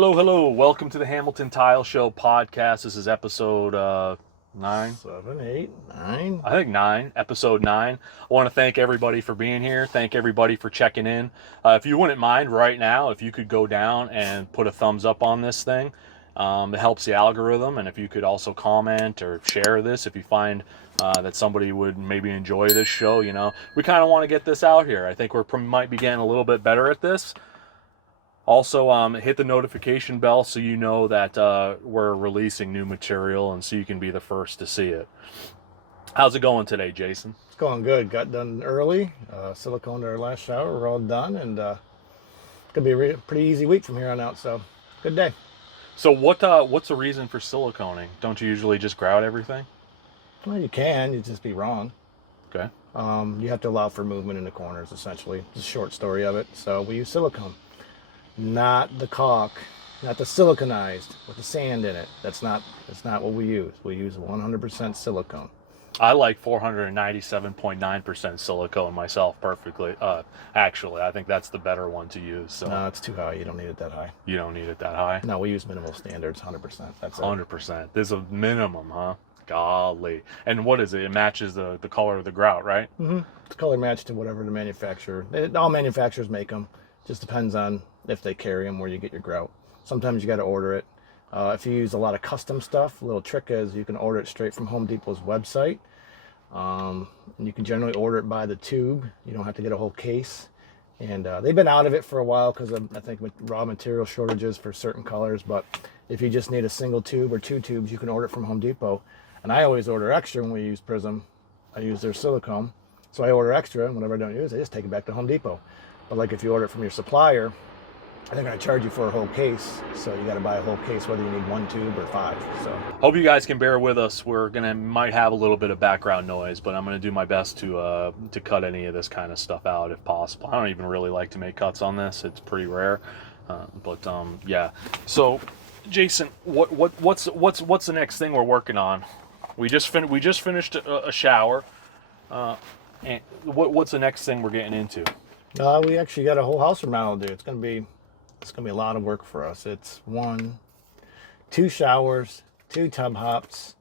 Hello, hello. Welcome to the Hamilton Tile Show podcast. This is episode 9. 7, 8, 9. I think 9, episode 9. I want to thank everybody for being here. Thank everybody for checking in. If you wouldn't mind right now, if you could go down and put a thumbs up on this thing, it helps the algorithm. And if you could also comment or share this, if you find that somebody would maybe enjoy this show, we kind of want to get this out here. I think we might be getting a little bit better at this. Also, hit the notification bell so you know that we're releasing new material and so you can be the first to see it. How's it going today, Jason? It's going good. Got done early. Siliconed our last shower. We're all done, and it's gonna be a pretty easy week from here on out. So, good day. So what's the reason for siliconing? Don't you usually just grout everything? Well, you can. You just be wrong. Okay. You have to allow for movement in the corners. Essentially, it's a short story of it. So we use silicone, not the caulk, not the siliconized with the sand in it. That's not what we use. We use 100% silicone. I like 497.9% silicone myself perfectly. Actually, I think that's the better one to use. So No, it's too high. You don't need it that high. you don't need it that high. No, we use minimal standards, 100%. That's it. 100%. There's a minimum, huh? Golly. And what is it? It matches the color of the grout, right? Mm-hmm. It's color matched to whatever the manufacturer. All manufacturers make them. Just depends on if they carry them, where you get your grout. Sometimes you got to order it. If you use a lot of custom stuff, a little trick is you can order it straight from Home Depot's website. And you can generally order it by the tube. You don't have to get a whole case. And they've been out of it for a while because of, I think, raw material shortages for certain colors. But if you just need a single tube or 2 tubes, you can order it from Home Depot. And I always order extra when we use Prism. I use their silicone. So I order extra, and whenever I don't use it, I just take it back to Home Depot. But like if you order it from your supplier, they're going to charge you for a whole case. So you got to buy a whole case, whether you need 1 tube or 5. So hope you guys can bear with us. We're might have a little bit of background noise, but I'm gonna do my best to cut any of this kind of stuff out if possible. I don't even really like to make cuts on this. It's pretty rare, but yeah. So, Jason, what's the next thing we're working on? We just finished a shower. And what's the next thing we're getting into? we actually got a whole house remodel to do. It's gonna be a lot of work for us. It's 2 showers, 2 tub hops,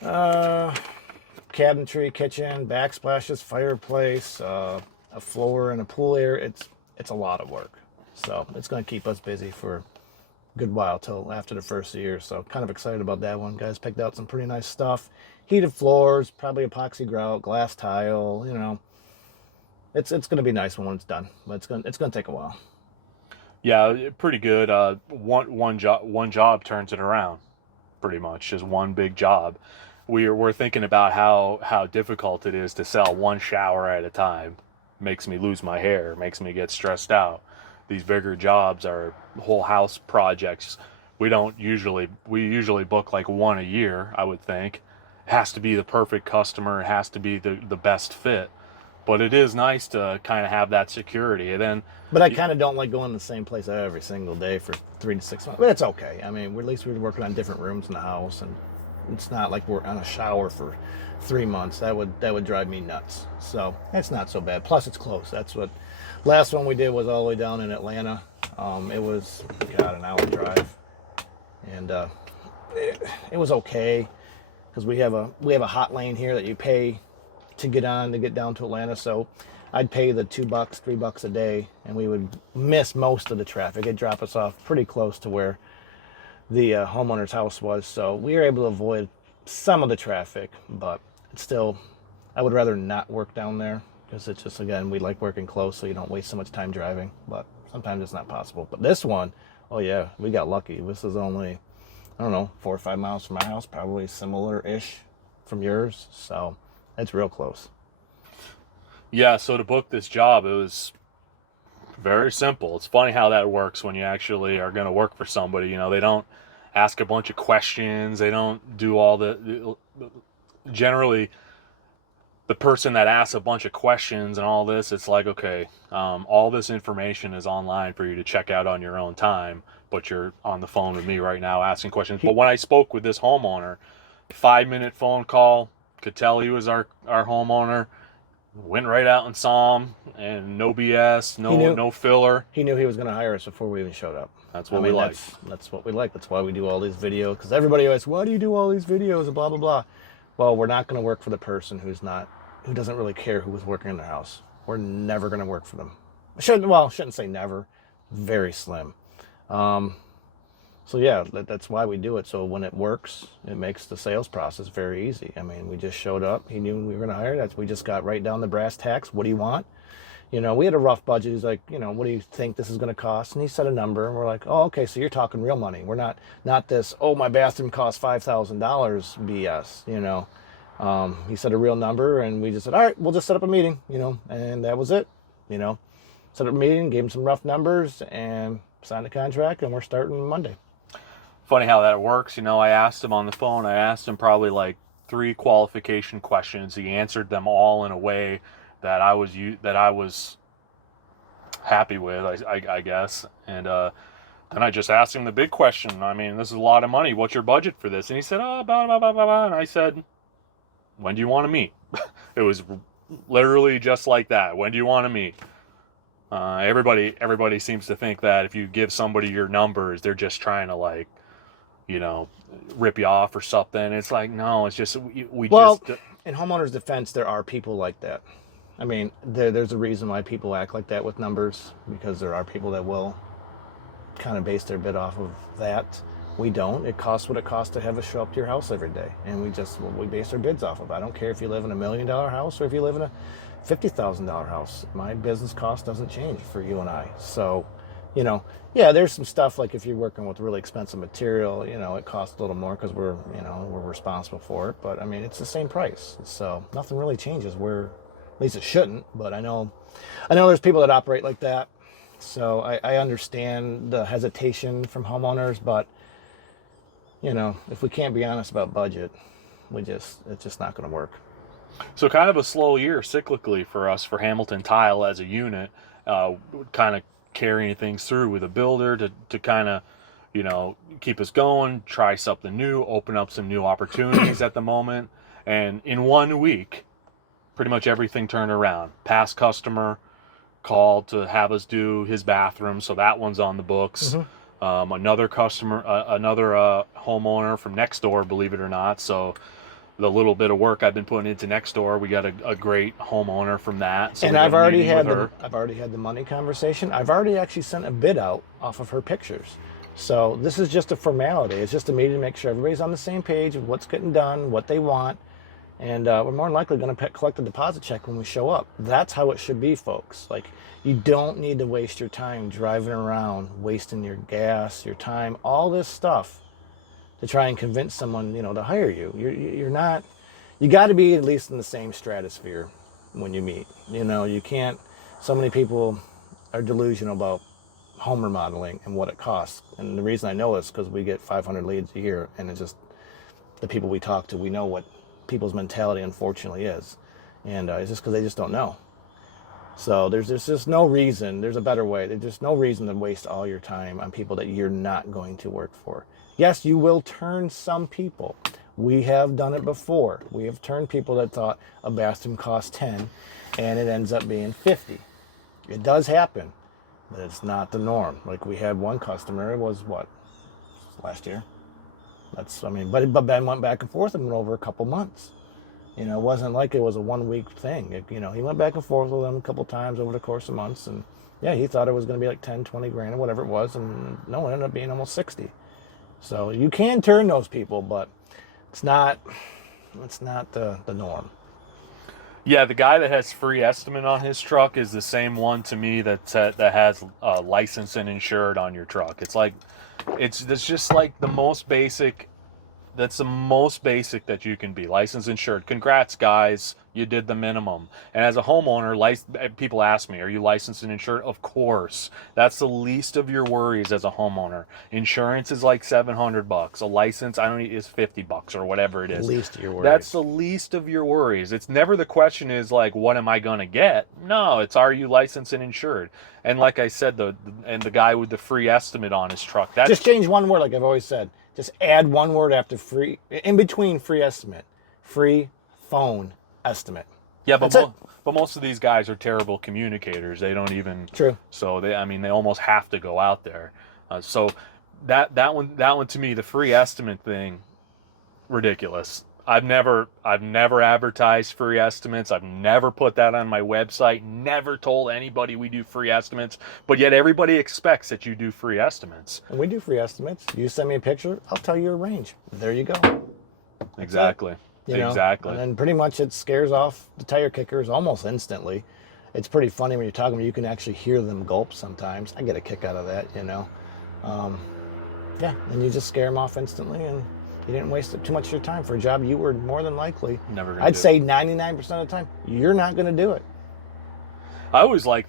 cabinetry, kitchen, backsplashes, fireplace, a floor and a pool area. It's a lot of work. So it's gonna keep us busy for a good while till after the first year. So kind of excited about that one. Guys picked out some pretty nice stuff. Heated floors, probably epoxy grout, glass tile. It's gonna be nice when it's done, but it's gonna take a while. Yeah, pretty good. One job turns it around, pretty much, just one big job. We're thinking about how difficult it is to sell 1 shower at a time. Makes me lose my hair. Makes me get stressed out. These bigger jobs are whole house projects. We usually book like 1 a year. I would think it has to be the perfect customer. It has to be the best fit. But it is nice to kind of have that security. And then, but I kind of don't like going to the same place every single day for 3 to 6 months. But it's okay. I mean, at least we're working on different rooms in the house, and it's not like we're on a shower for 3 months. That would drive me nuts. So it's not so bad. Plus, it's close. That's what. Last one we did was all the way down in Atlanta. It was an hour drive, and it was okay because we have a hot lane here that you pay to get down to Atlanta. So I'd pay the $2, $3 a day, and we would miss most of the traffic. It'd drop us off pretty close to where the homeowner's house was. So we were able to avoid some of the traffic, but it's still, I would rather not work down there because it's just, again, we like working close so you don't waste so much time driving, but sometimes it's not possible. But this one, oh yeah, we got lucky. This is only, I don't know, 4 or 5 miles from my house, probably similar-ish from yours. So it's real close. yeah, so to book this job, it was very simple. It's funny how that works when you actually are going to work for somebody. They don't ask a bunch of questions. They don't do all generally, the person that asks a bunch of questions and all this, it's like, okay, all this information is online for you to check out on your own time, but you're on the phone with me right now asking questions. But when I spoke with this homeowner, 5-minute phone call, could tell he was our homeowner. went right out and saw him, and no BS, no filler. He knew he was going to hire us before we even showed up. That's what we like. That's what we like. That's why we do all these videos. Because everybody always, why do you do all these videos and blah blah blah? Well, we're not going to work for the person who doesn't really care who was working in their house. We're never going to work for them. Shouldn't say never. Very slim. So yeah, that's why we do it. So when it works, it makes the sales process very easy. I mean, we just showed up. He knew we were going to hire. We just got right down the brass tacks. What do you want? You know, we had a rough budget. He's like, you know, what do you think this is going to cost? And he said a number, and we're like, oh, okay, so you're talking real money. We're not this, oh, my bathroom costs $5,000 BS, you know. He said a real number, and we just said, all right, we'll just set up a meeting, you know, and that was it, you know. Set up a meeting, gave him some rough numbers, and signed the contract, and we're starting Monday. Funny how that works. You know, I asked him on the phone, I asked him probably like 3 qualification questions. He answered them all in a way that I was happy with, I guess. And then I just asked him the big question. I mean, this is a lot of money. What's your budget for this? And he said, oh, blah, blah, blah, blah, blah. And I said, when do you want to meet? It was literally just like that. When do you want to meet? Everybody seems to think that if you give somebody your numbers, they're just trying to, like, you know, rip you off or something. It's like, no, it's just, well, in homeowners' defense, there are people like that. I mean, there's a reason why people act like that with numbers, because there are people that will kind of base their bid off of that. We don't. It costs what it costs to have us show up to your house every day, and we base our bids off of. I don't care if you live in $1 million house or if you live in a $50,000 house. My business cost doesn't change for you and I. So, you know, yeah, there's some stuff like if you're working with really expensive material, you know, it costs a little more because we're responsible for it. But I mean, it's the same price. So nothing really changes. At least it shouldn't. But I know there's people that operate like that. So I understand the hesitation from homeowners, but you know, if we can't be honest about budget, it's just not going to work. So kind of a slow year cyclically for us, for Hamilton Tile as a unit, kind of carrying things through with a builder to kind of, you know, keep us going, try something new, open up some new opportunities at the moment. And in 1 week, pretty much everything turned around. Past customer called to have us do his bathroom, so that one's on the books. Mm-hmm. Another customer, another homeowner from next door, believe it or not. So the little bit of work I've been putting into next door, we got a great homeowner from that. So and I've already had the money conversation. I've already actually sent a bid out off of her pictures. So this is just a formality. It's just a meeting to make sure everybody's on the same page of what's getting done, what they want. And we're more than likely going to collect a deposit check when we show up. That's how it should be, folks. Like, you don't need to waste your time driving around, wasting your gas, your time, all this stuff to try and convince someone, you know, to hire you. You're not, you got to be at least in the same stratosphere when you meet. You know, you can't, so many people are delusional about home remodeling and what it costs. And the reason I know this is because we get 500 leads a year, and it's just the people we talk to, we know what people's mentality unfortunately is, and it's just because they just don't know. So there's just no reason. There's a better way. There's just no reason to waste all your time on people that you're not going to work for. Yes, you will turn some people. We have done it before. We have turned people that thought a bathroom cost 10 and it ends up being 50. It does happen, but it's not the norm. Like, we had one customer, it was what, last year? But Ben went back and forth and went over a couple months. You know, it wasn't like it was a 1 week thing. He went back and forth with them a couple times over the course of months. And yeah, he thought it was going to be like 10, 20 grand or whatever it was. And no, it ended up being almost 60. So you can turn those people, but it's not the norm. Yeah, the guy that has free estimate on his truck is the same one to me that has licensed and insured on your truck. It's like, it's just like the most basic. That's the most basic that you can be. Licensed, insured. Congrats, guys. You did the minimum. And as a homeowner, people ask me, are you licensed and insured? Of course. That's the least of your worries as a homeowner. Insurance is like $700. A license, is $50 or whatever it is. Least of your worries. That's the least of your worries. It's never the question is like, what am I going to get? No, it's, are you licensed and insured? And like I said, the guy with the free estimate on his truck. That's just change one word, like I've always said. Just add one word after free, in between free estimate. Free phone estimate. Yeah, That's it. but most of these guys are terrible communicators. They don't even. True. So I mean, they almost have to go out there. So that one to me, the free estimate thing, ridiculous. I've never advertised free estimates. I've never put that on my website. Never told anybody we do free estimates. But yet everybody expects that you do free estimates. And we do free estimates. You send me a picture, I'll tell you a range. There you go. Exactly. Exactly. And then pretty much it scares off the tire kickers almost instantly. It's pretty funny when you're talking to them, you can actually hear them gulp sometimes. I get a kick out of that, Yeah, and you just scare them off instantly, and you didn't waste too much of your time for a job you were more than likely. Never gonna I'd do. say 99% of the time, you're not going to do it. I always like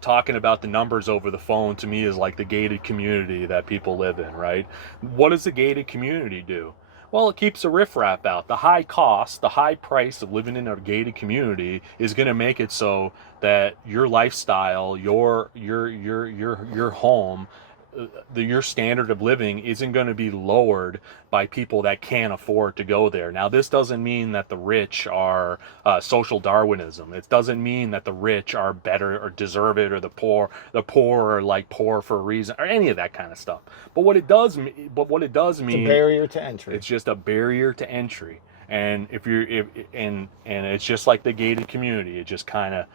talking about the numbers over the phone. To me, is like the gated community that people live in, right? What does the gated community do? Well, it keeps the riffraff out. The high cost, the high price of living in a gated community is going to make it so that your lifestyle, your home, your standard of living isn't going to be lowered by people that can't afford to go there. Now, this doesn't mean that the rich are social Darwinism. It doesn't mean that the rich are better or deserve it, or the poor are like poor for a reason, or any of that kind of stuff. But what it does mean, It's a barrier to entry. it's just a barrier to entry. And and it's just like the gated community. It just kind of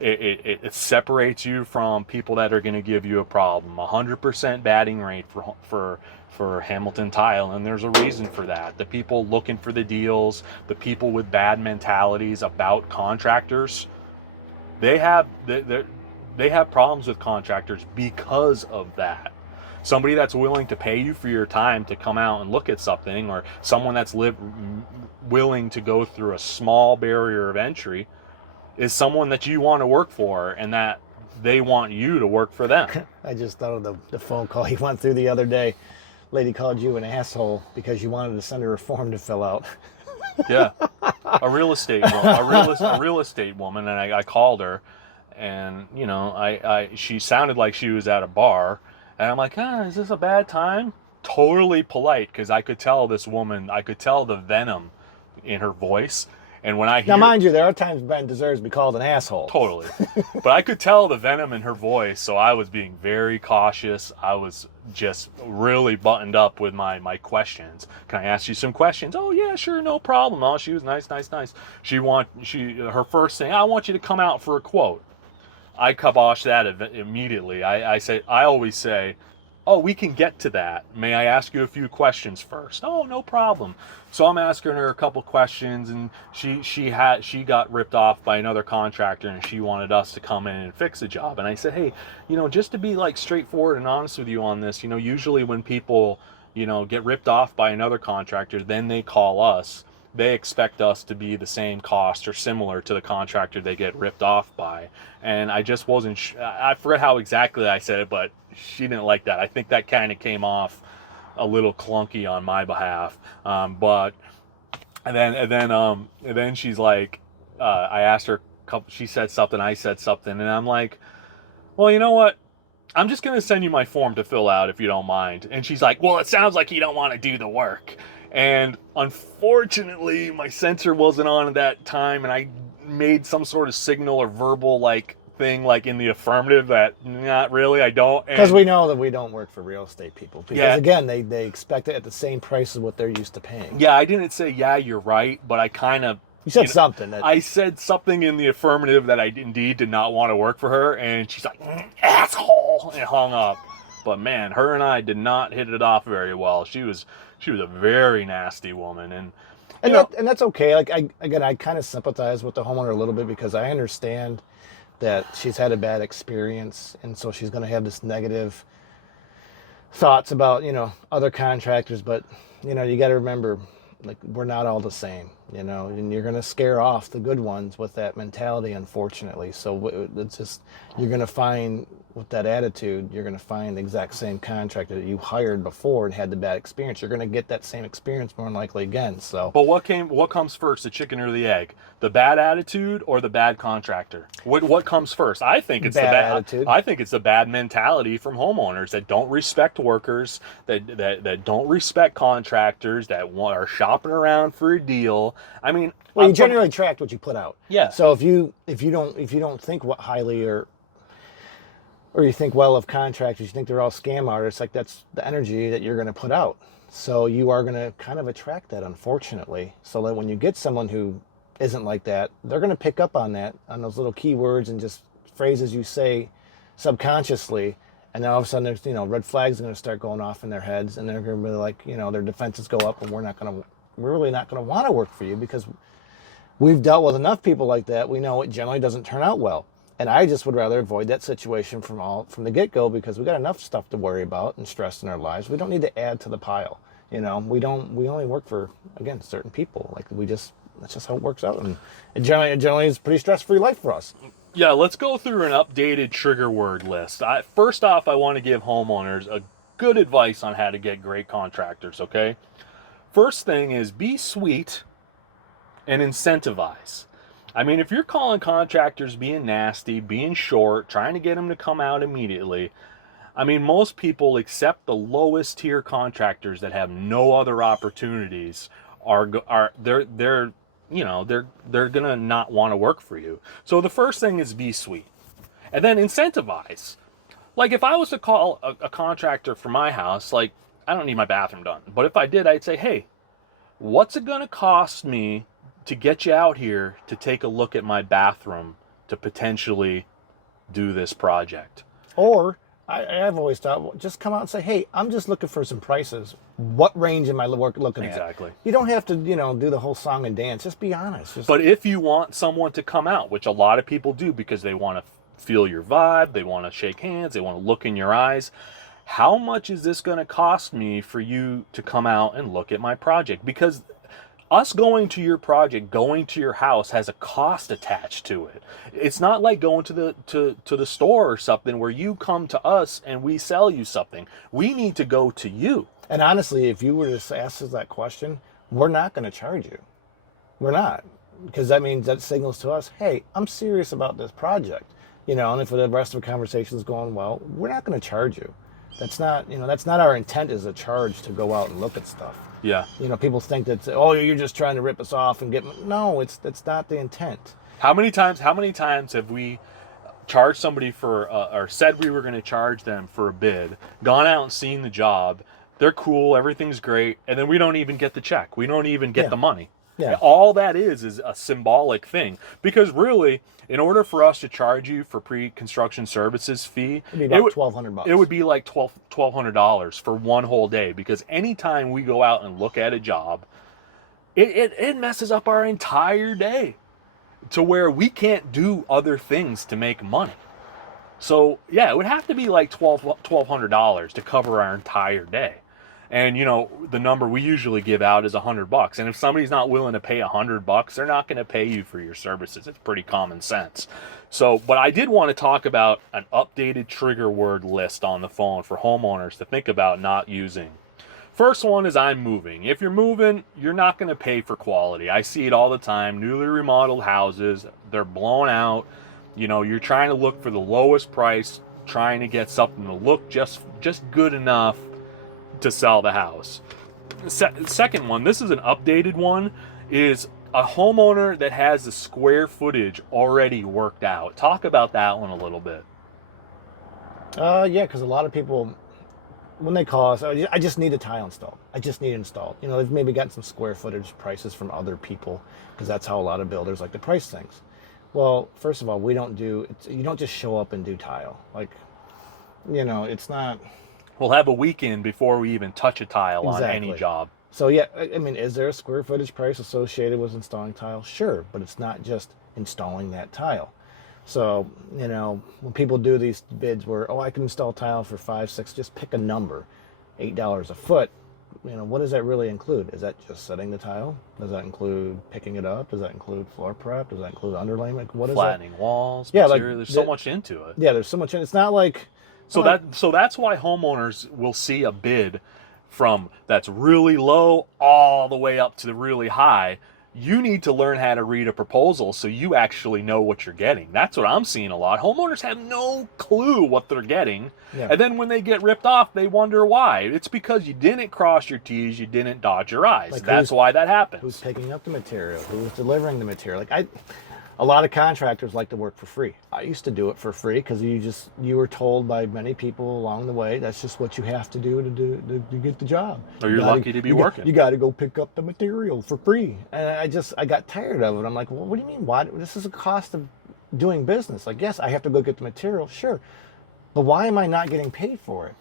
it separates you from people that are going to give you a problem. 100% batting rate for Hamilton Tile, and there's a reason for that. The people looking for the deals, the people with bad mentalities about contractors, they have problems with contractors because of that. Somebody that's willing to pay you for your time to come out and look at something, or someone that's willing to go through a small barrier of entry, is someone that you want to work for, and that they want you to work for them. I just thought of the phone call you went through the other day. Lady called you an asshole because you wanted to send her a form to fill out. Yeah, a real estate woman, and I called her, and she sounded like she was at a bar, and I'm like, is this a bad time? Totally polite, because I could tell the venom in her voice. And when I hear, now, mind you, there are times Ben deserves to be called an asshole. Totally. But I could tell the venom in her voice, so I was being very cautious. I was just really buttoned up with my questions. Can I ask you some questions? Oh, yeah, sure, no problem. Oh, she was nice. Her first thing, I want you to come out for a quote. I kibosh that immediately. I always say, oh, we can get to that. May I ask you a few questions first? Oh, no problem. So I'm asking her a couple questions, and she got ripped off by another contractor, and she wanted us to come in and fix the job. And I said, hey, just to be like straightforward and honest with you on this, usually when people, get ripped off by another contractor, then they call us. They expect us to be the same cost or similar to the contractor they get ripped off by. And I just wasn't I forget how exactly I said it, but she didn't like that. I think that kind of came off a little clunky on my behalf. And then she's like, I asked her, she said something, I said something, and I'm like, well, you know what? I'm just going to send you my form to fill out if you don't mind. And she's like, well, it sounds like you don't want to do the work. And unfortunately, my sensor wasn't on at that time, and I made some sort of signal or verbal thing in the affirmative that not really, I don't. Because we know that we don't work for real estate people. Because yeah. Again, they expect it at the same price as what they're used to paying. Yeah, I didn't say, yeah, you're right, but I kind of... You said something. I said something in the affirmative that I indeed did not want to work for her, and she's like, asshole, and hung up. But man, her and I did not hit it off very well. She was a very nasty woman, and that's okay. I kind of sympathize with the homeowner a little bit, because I understand that she's had a bad experience, and so she's going to have this negative thoughts about other contractors. But you got to remember, we're not all the same, and you're going to scare off the good ones with that mentality, unfortunately. So it's just, you're going to find with that attitude, you're going to find the exact same contractor that you hired before and had the bad experience. You're going to get that same experience more than likely again. So, But what comes first, the chicken or the egg? The bad attitude or the bad contractor? What comes first? I think it's bad the bad attitude. I think it's the bad mentality from homeowners that don't respect workers, that don't respect contractors, that are shopping around for a deal. I mean, Well, you generally attract what you put out. Yeah. So if you don't think what highly or you think well of contractors, you think they're all scam artists, like that's the energy that you're going to put out. So you are going to kind of attract that, unfortunately. So that when you get someone who isn't like that, they're going to pick up on that, on those little keywords and just phrases you say subconsciously. And then all of a sudden there's, red flags are going to start going off in their heads, and they're going to be like, their defenses go up, and we're really not going to want to work for you, because we've dealt with enough people like that. We know it generally doesn't turn out well. And I just would rather avoid that situation from the get-go, because we got enough stuff to worry about and stress in our lives. We don't need to add to the pile. We only work for, again, certain people. That's just how it works out. And it generally is a pretty stress-free life for us. Yeah, let's go through an updated trigger word list. First off, I want to give homeowners a good advice on how to get great contractors, okay? First thing is be sweet and incentivize. I mean, if you're calling contractors being nasty, being short, trying to get them to come out immediately, I mean, most people, except the lowest tier contractors that have no other opportunities, they're gonna not want to work for you. So the first thing is be sweet, and then incentivize. Like if I was to call a contractor for my house, like I don't need my bathroom done, but if I did, I'd say, hey, what's it gonna cost me to get you out here to take a look at my bathroom to potentially do this project? Or I've always thought, well, just come out and say, hey, I'm just looking for some prices. What range am I looking at? Exactly. You don't have to, do the whole song and dance. Just be honest. But if you want someone to come out, which a lot of people do because they want to feel your vibe, they want to shake hands, they want to look in your eyes, how much is this going to cost me for you to come out and look at my project? Because us going to your project, going to your house, has a cost attached to it. It's not like going to the store or something where you come to us and we sell you something. We need to go to you. And honestly, if you were to ask us that question, we're not going to charge you. We're not. Because that means that signals to us, hey, I'm serious about this project. And if the rest of the conversation is going well, we're not going to charge you. That's not our intent, is a charge to go out and look at stuff. Yeah. People think that, oh, you're just trying to rip us off and get... No, that's not the intent. How many times have we charged somebody for, or said we were going to charge them for a bid, gone out and seen the job, they're cool, everything's great, and then we don't even get the check. We don't even get the money. Yeah. All that is a symbolic thing. Because really, in order for us to charge you for pre-construction services fee, it'd be about $1,200. It would be like $1,200 for one whole day. Because anytime we go out and look at a job, it messes up our entire day to where we can't do other things to make money. So yeah, it would have to be like $1,200 to cover our entire day. And the number we usually give out is $100. And if somebody's not willing to pay $100, they're not going to pay you for your services. It's pretty common sense. So, but I did want to talk about an updated trigger word list on the phone for homeowners to think about not using. First one is I'm moving. If you're moving, you're not going to pay for quality. I see it all the time. Newly remodeled houses, they're blown out. You're trying to look for the lowest price, trying to get something to look just good enough to sell the house. Second one, this is an updated one, is a homeowner that has the square footage already worked out. Talk about that one a little bit. Yeah, because a lot of people, when they call us, I just need a tile installed. I just need it installed. They've maybe gotten some square footage prices from other people, because that's how a lot of builders like to price things. Well, first of all, you don't just show up and do tile. It's not... We'll have a weekend before we even touch a tile Exactly. on any job. So yeah, I mean, is there a square footage price associated with installing tile? Sure, but it's not just installing that tile. So, when people do these bids where, I can install tile for $5, $6, just pick a number, $8 a foot, what does that really include? Is that just setting the tile? Does that include picking it up? Does that include floor prep? Does that include underlayment? What is that? Flattening walls, Yeah, material. There's so much into it. Yeah, there's so much. It's not like So that's why homeowners will see a bid from that's really low all the way up to the really high. You need to learn how to read a proposal so you actually know what you're getting. That's what I'm seeing a lot. Homeowners have no clue what they're getting. Yeah. And then when they get ripped off, they wonder why. It's because you didn't cross your T's, you didn't dodge your I's. Like that's why that happens. Who's picking up the material? Who's delivering the material? A lot of contractors like to work for free. I used to do it for free because you were told by many people along the way that's just what you have to do to get the job. Or you're lucky to be working. You got to go pick up the material for free. And I got tired of it. I'm like, well, what do you mean? Why? This is a cost of doing business. Like, yes, I have to go get the material, sure, but why am I not getting paid for it?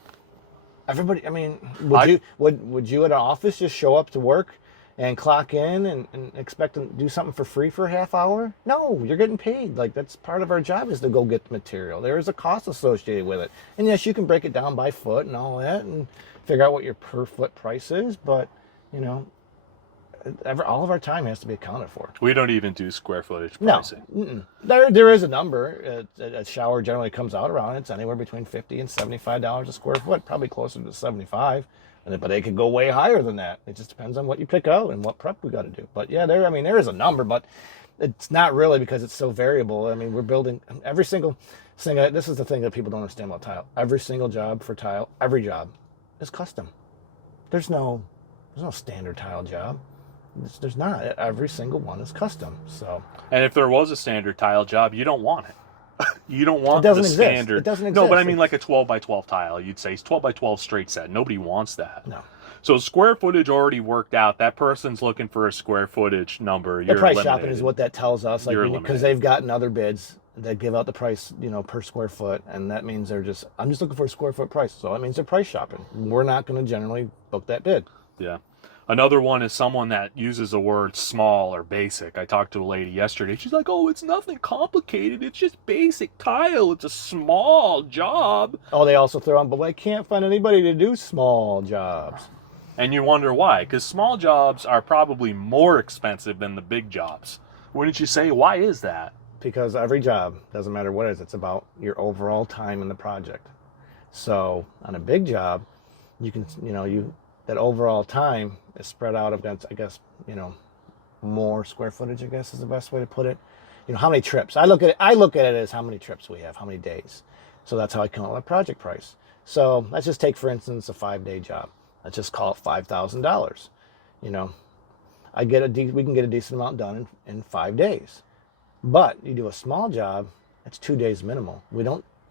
Everybody, I mean, would you at an office just show up to work and clock in and expect to do something for free for a half hour? No, you're getting paid. Like, that's part of our job, is to go get the material. There is a cost associated with it. And yes, you can break it down by foot and all that and figure out what your per foot price is, but all of our time has to be accounted for. We don't even do square footage pricing. No. There is a number. A shower generally comes out around, it's anywhere between $50 and $75 a square foot, probably closer to 75. But they could go way higher than that. It just depends on what you pick out and what prep we got to do. But yeah, there is a number, but it's not really, because it's so variable. I mean, we're building every single thing. This is the thing that people don't understand about tile. Every single job for tile, every job is custom. There's no standard tile job. There's not. Every single one is custom. So. And if there was a standard tile job, you don't want it. You don't want the standard. It doesn't exist. No, but I mean like a 12 by 12 tile. You'd say it's 12 by 12 straight set. Nobody wants that. No. So square footage already worked out. That person's looking for a square footage number. The price shopping is what that tells us. Like, because they've gotten other bids that give out the price, per square foot, and that means I'm just looking for a square foot price. So that means they're price shopping. We're not going to generally book that bid. Yeah. Another one is someone that uses the word small or basic. I talked to a lady yesterday. She's like, oh, it's nothing complicated. It's just basic tile. It's a small job. Oh, they also throw on, but I can't find anybody to do small jobs. And you wonder why. Because small jobs are probably more expensive than the big jobs. Wouldn't you say? Why is that? Because every job, doesn't matter what it is, it's about your overall time in the project. So on a big job, you can, that overall time is spread out against, I guess, more square footage, I guess is the best way to put it. How many trips? I look at it as how many trips we have, how many days. So that's how I come up with a project price. So let's just take, for instance, a 5-day job. Let's just call it $5,000. We can get a decent amount done in 5 days. But you do a small job, that's 2 days minimal.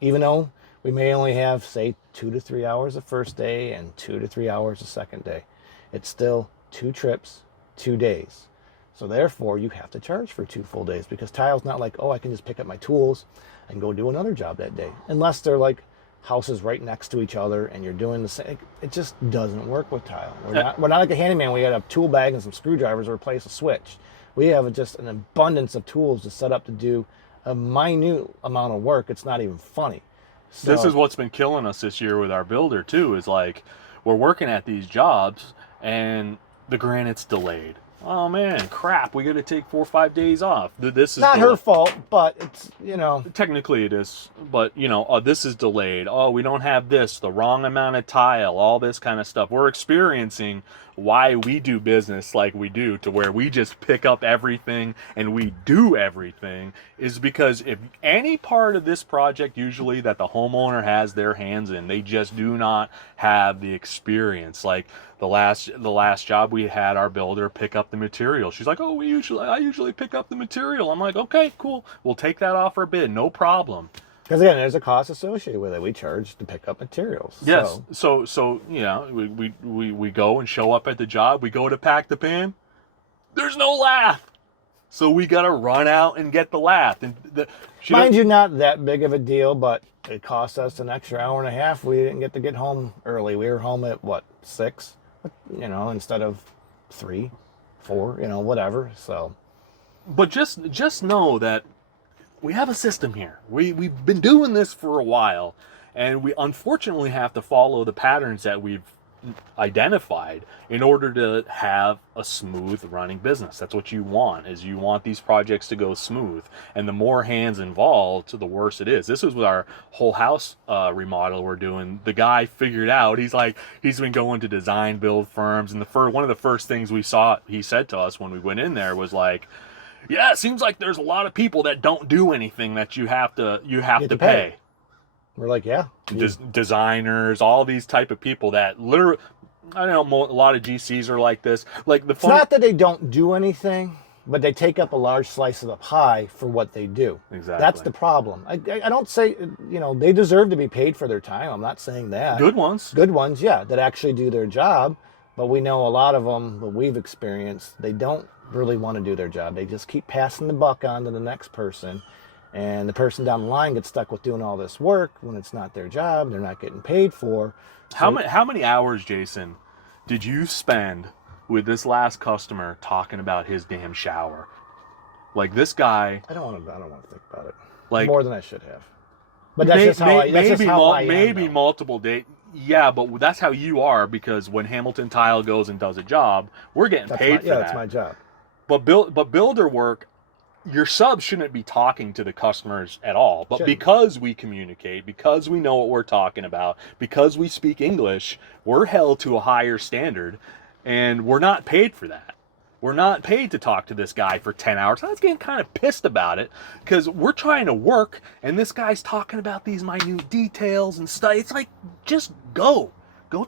Even though we may only have, say, 2 to 3 hours the first day and 2 to 3 hours the second day. It's still 2 trips, 2 days. So therefore, you have to charge for 2 full days, because tile's not like, oh, I can just pick up my tools and go do another job that day. Unless they're like houses right next to each other and you're doing the same. It just doesn't work with tile. We're not like a handyman. We got a tool bag and some screwdrivers to replace a switch. We have just an abundance of tools to set up to do a minute amount of work. It's not even funny. So, this is what's been killing us this year with our builder too, is like, we're working at these jobs and the granite's delayed. Oh man, crap, we got to take 4 or 5 days off. This is not her fault, but it's, Technically it is, but this is delayed. Oh, we don't have this, the wrong amount of tile, all this kind of stuff. We're experiencing why we do business like we do, to where we just pick up everything and we do everything, is because if any part of this project usually that the homeowner has their hands in, they just do not have the experience. Like the last job we had our builder pick up the material. She's like, oh, I usually pick up the material. I'm like, okay, cool. We'll take that off our bid, no problem. Because again, there's a cost associated with it. We charge to pick up materials. Yes. So we go and show up at the job. We go to pack the pan. There's no lath. So we got to run out and get the lath. And mind you, not that big of a deal, but it cost us an extra hour and a half. We didn't get home early. We were home at 6, instead of 3, 4, whatever. So, but just know that we have a system here. We've been doing this for a while, and we unfortunately have to follow the patterns that we've identified in order to have a smooth running business. That's what you want, is you want these projects to go smooth. And the more hands involved, the worse it is. This was with our whole house remodel we're doing. The guy figured out, he's been going to design build firms, and one of the first things we saw, he said to us when we went in there was like, yeah, it seems like there's a lot of people that don't do anything that you have to pay. We're like, yeah. Designers, all these type of people that literally, I don't know, a lot of GCs are like this. Like it's not that they don't do anything, but they take up a large slice of the pie for what they do. Exactly. That's the problem. I don't say, they deserve to be paid for their time. I'm not saying that. Good ones, yeah, that actually do their job. But we know a lot of them that we've experienced, they don't really want to do their job. They just keep passing the buck on to the next person. And the person down the line gets stuck with doing all this work when it's not their job, they're not getting paid for. So, how many hours, Jason, did you spend with this last customer talking about his damn shower? Like, this guy. I don't want to think about it. Like, more than I should have. But that's just how I am. Maybe multiple days. Yeah, but that's how you are, because when Hamilton Tile goes and does a job, we're getting paid for that. Yeah, that's my job. But builder work, your subs shouldn't be talking to the customers at all. But because we communicate, because we know what we're talking about, because we speak English, we're held to a higher standard, and we're not paid for that. We're not paid to talk to this guy for 10 hours. I was getting kind of pissed about it, because we're trying to work, and this guy's talking about these minute details and stuff. It's like, just go. Go.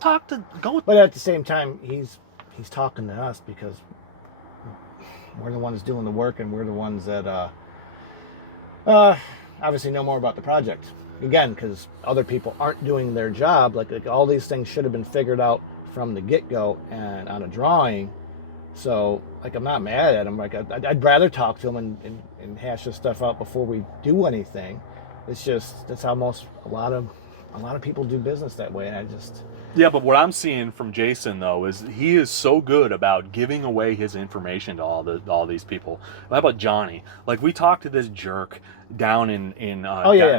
But at the same time, he's talking to us because we're the ones doing the work, and we're the ones that obviously know more about the project. Again, because other people aren't doing their job. Like all these things should have been figured out from the get-go and on a drawing. So, like, I'm not mad at him. Like, I'd rather talk to him and hash this stuff out before we do anything. It's just that's how a lot of people do business that way, and I just. Yeah, but what I'm seeing from Jason, though, is he is so good about giving away his information to all these people. How about Johnny? Like, we talked to this jerk down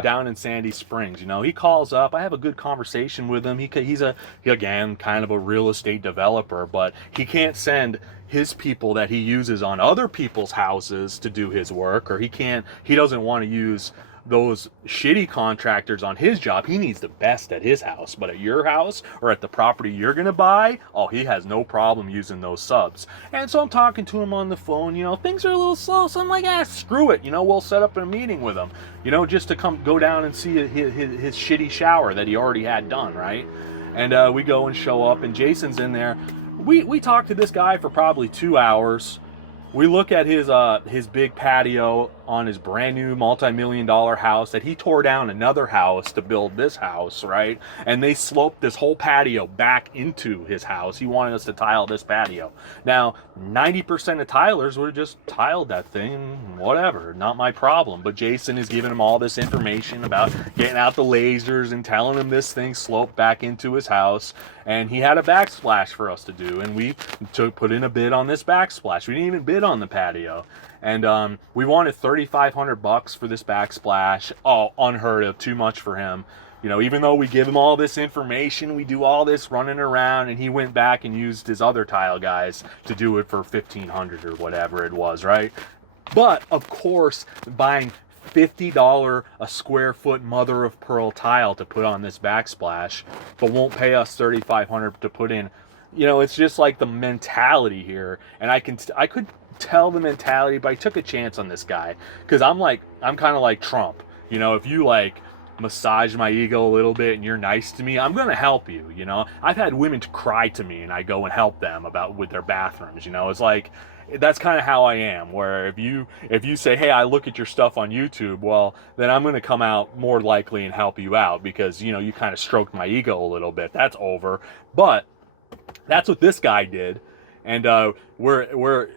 down in Sandy Springs. He calls up. I have a good conversation with him. He's again kind of a real estate developer, but he can't send his people that he uses on other people's houses to do his work, or he doesn't want to use those shitty contractors on his job. He needs the best at his house, but at your house or at the property you're gonna buy, he has no problem using those subs. And so I'm talking to him on the phone. Things are a little slow, so I'm like, screw it. We'll set up a meeting with him, just to go down and see his shitty shower that he already had done, right? And we go and show up, and Jason's in there. We talked to this guy for probably 2 hours. We look at his big patio on his brand new multi-million-dollar house that he tore down another house to build this house, right? And they sloped this whole patio back into his house. He wanted us to tile this patio. Now, 90% of tilers would have just tiled that thing, whatever, not my problem. But Jason is giving him all this information about getting out the lasers and telling him this thing sloped back into his house. And he had a backsplash for us to do, and we put in a bid on this backsplash. We didn't even bid on the patio. And we wanted $3,500 for this backsplash. Oh, unheard of, too much for him. Even though we give him all this information, we do all this running around, and he went back and used his other tile guys to do it for $1,500 or whatever it was, right? But, of course, buying $50 a square foot mother of pearl tile to put on this backsplash, but won't pay us $3,500 to put in. It's just like the mentality here, and I could tell the mentality, but I took a chance on this guy because I'm kind of like Trump. If you massage my ego a little bit and you're nice to me, I'm gonna help you. I've had women to cry to me and I go and help them with their bathrooms. It's like, that's kind of how I am, where if you say, hey, I look at your stuff on YouTube, well, then I'm going to come out more likely and help you out because, you kind of stroked my ego a little bit. That's over. But that's what this guy did. And we're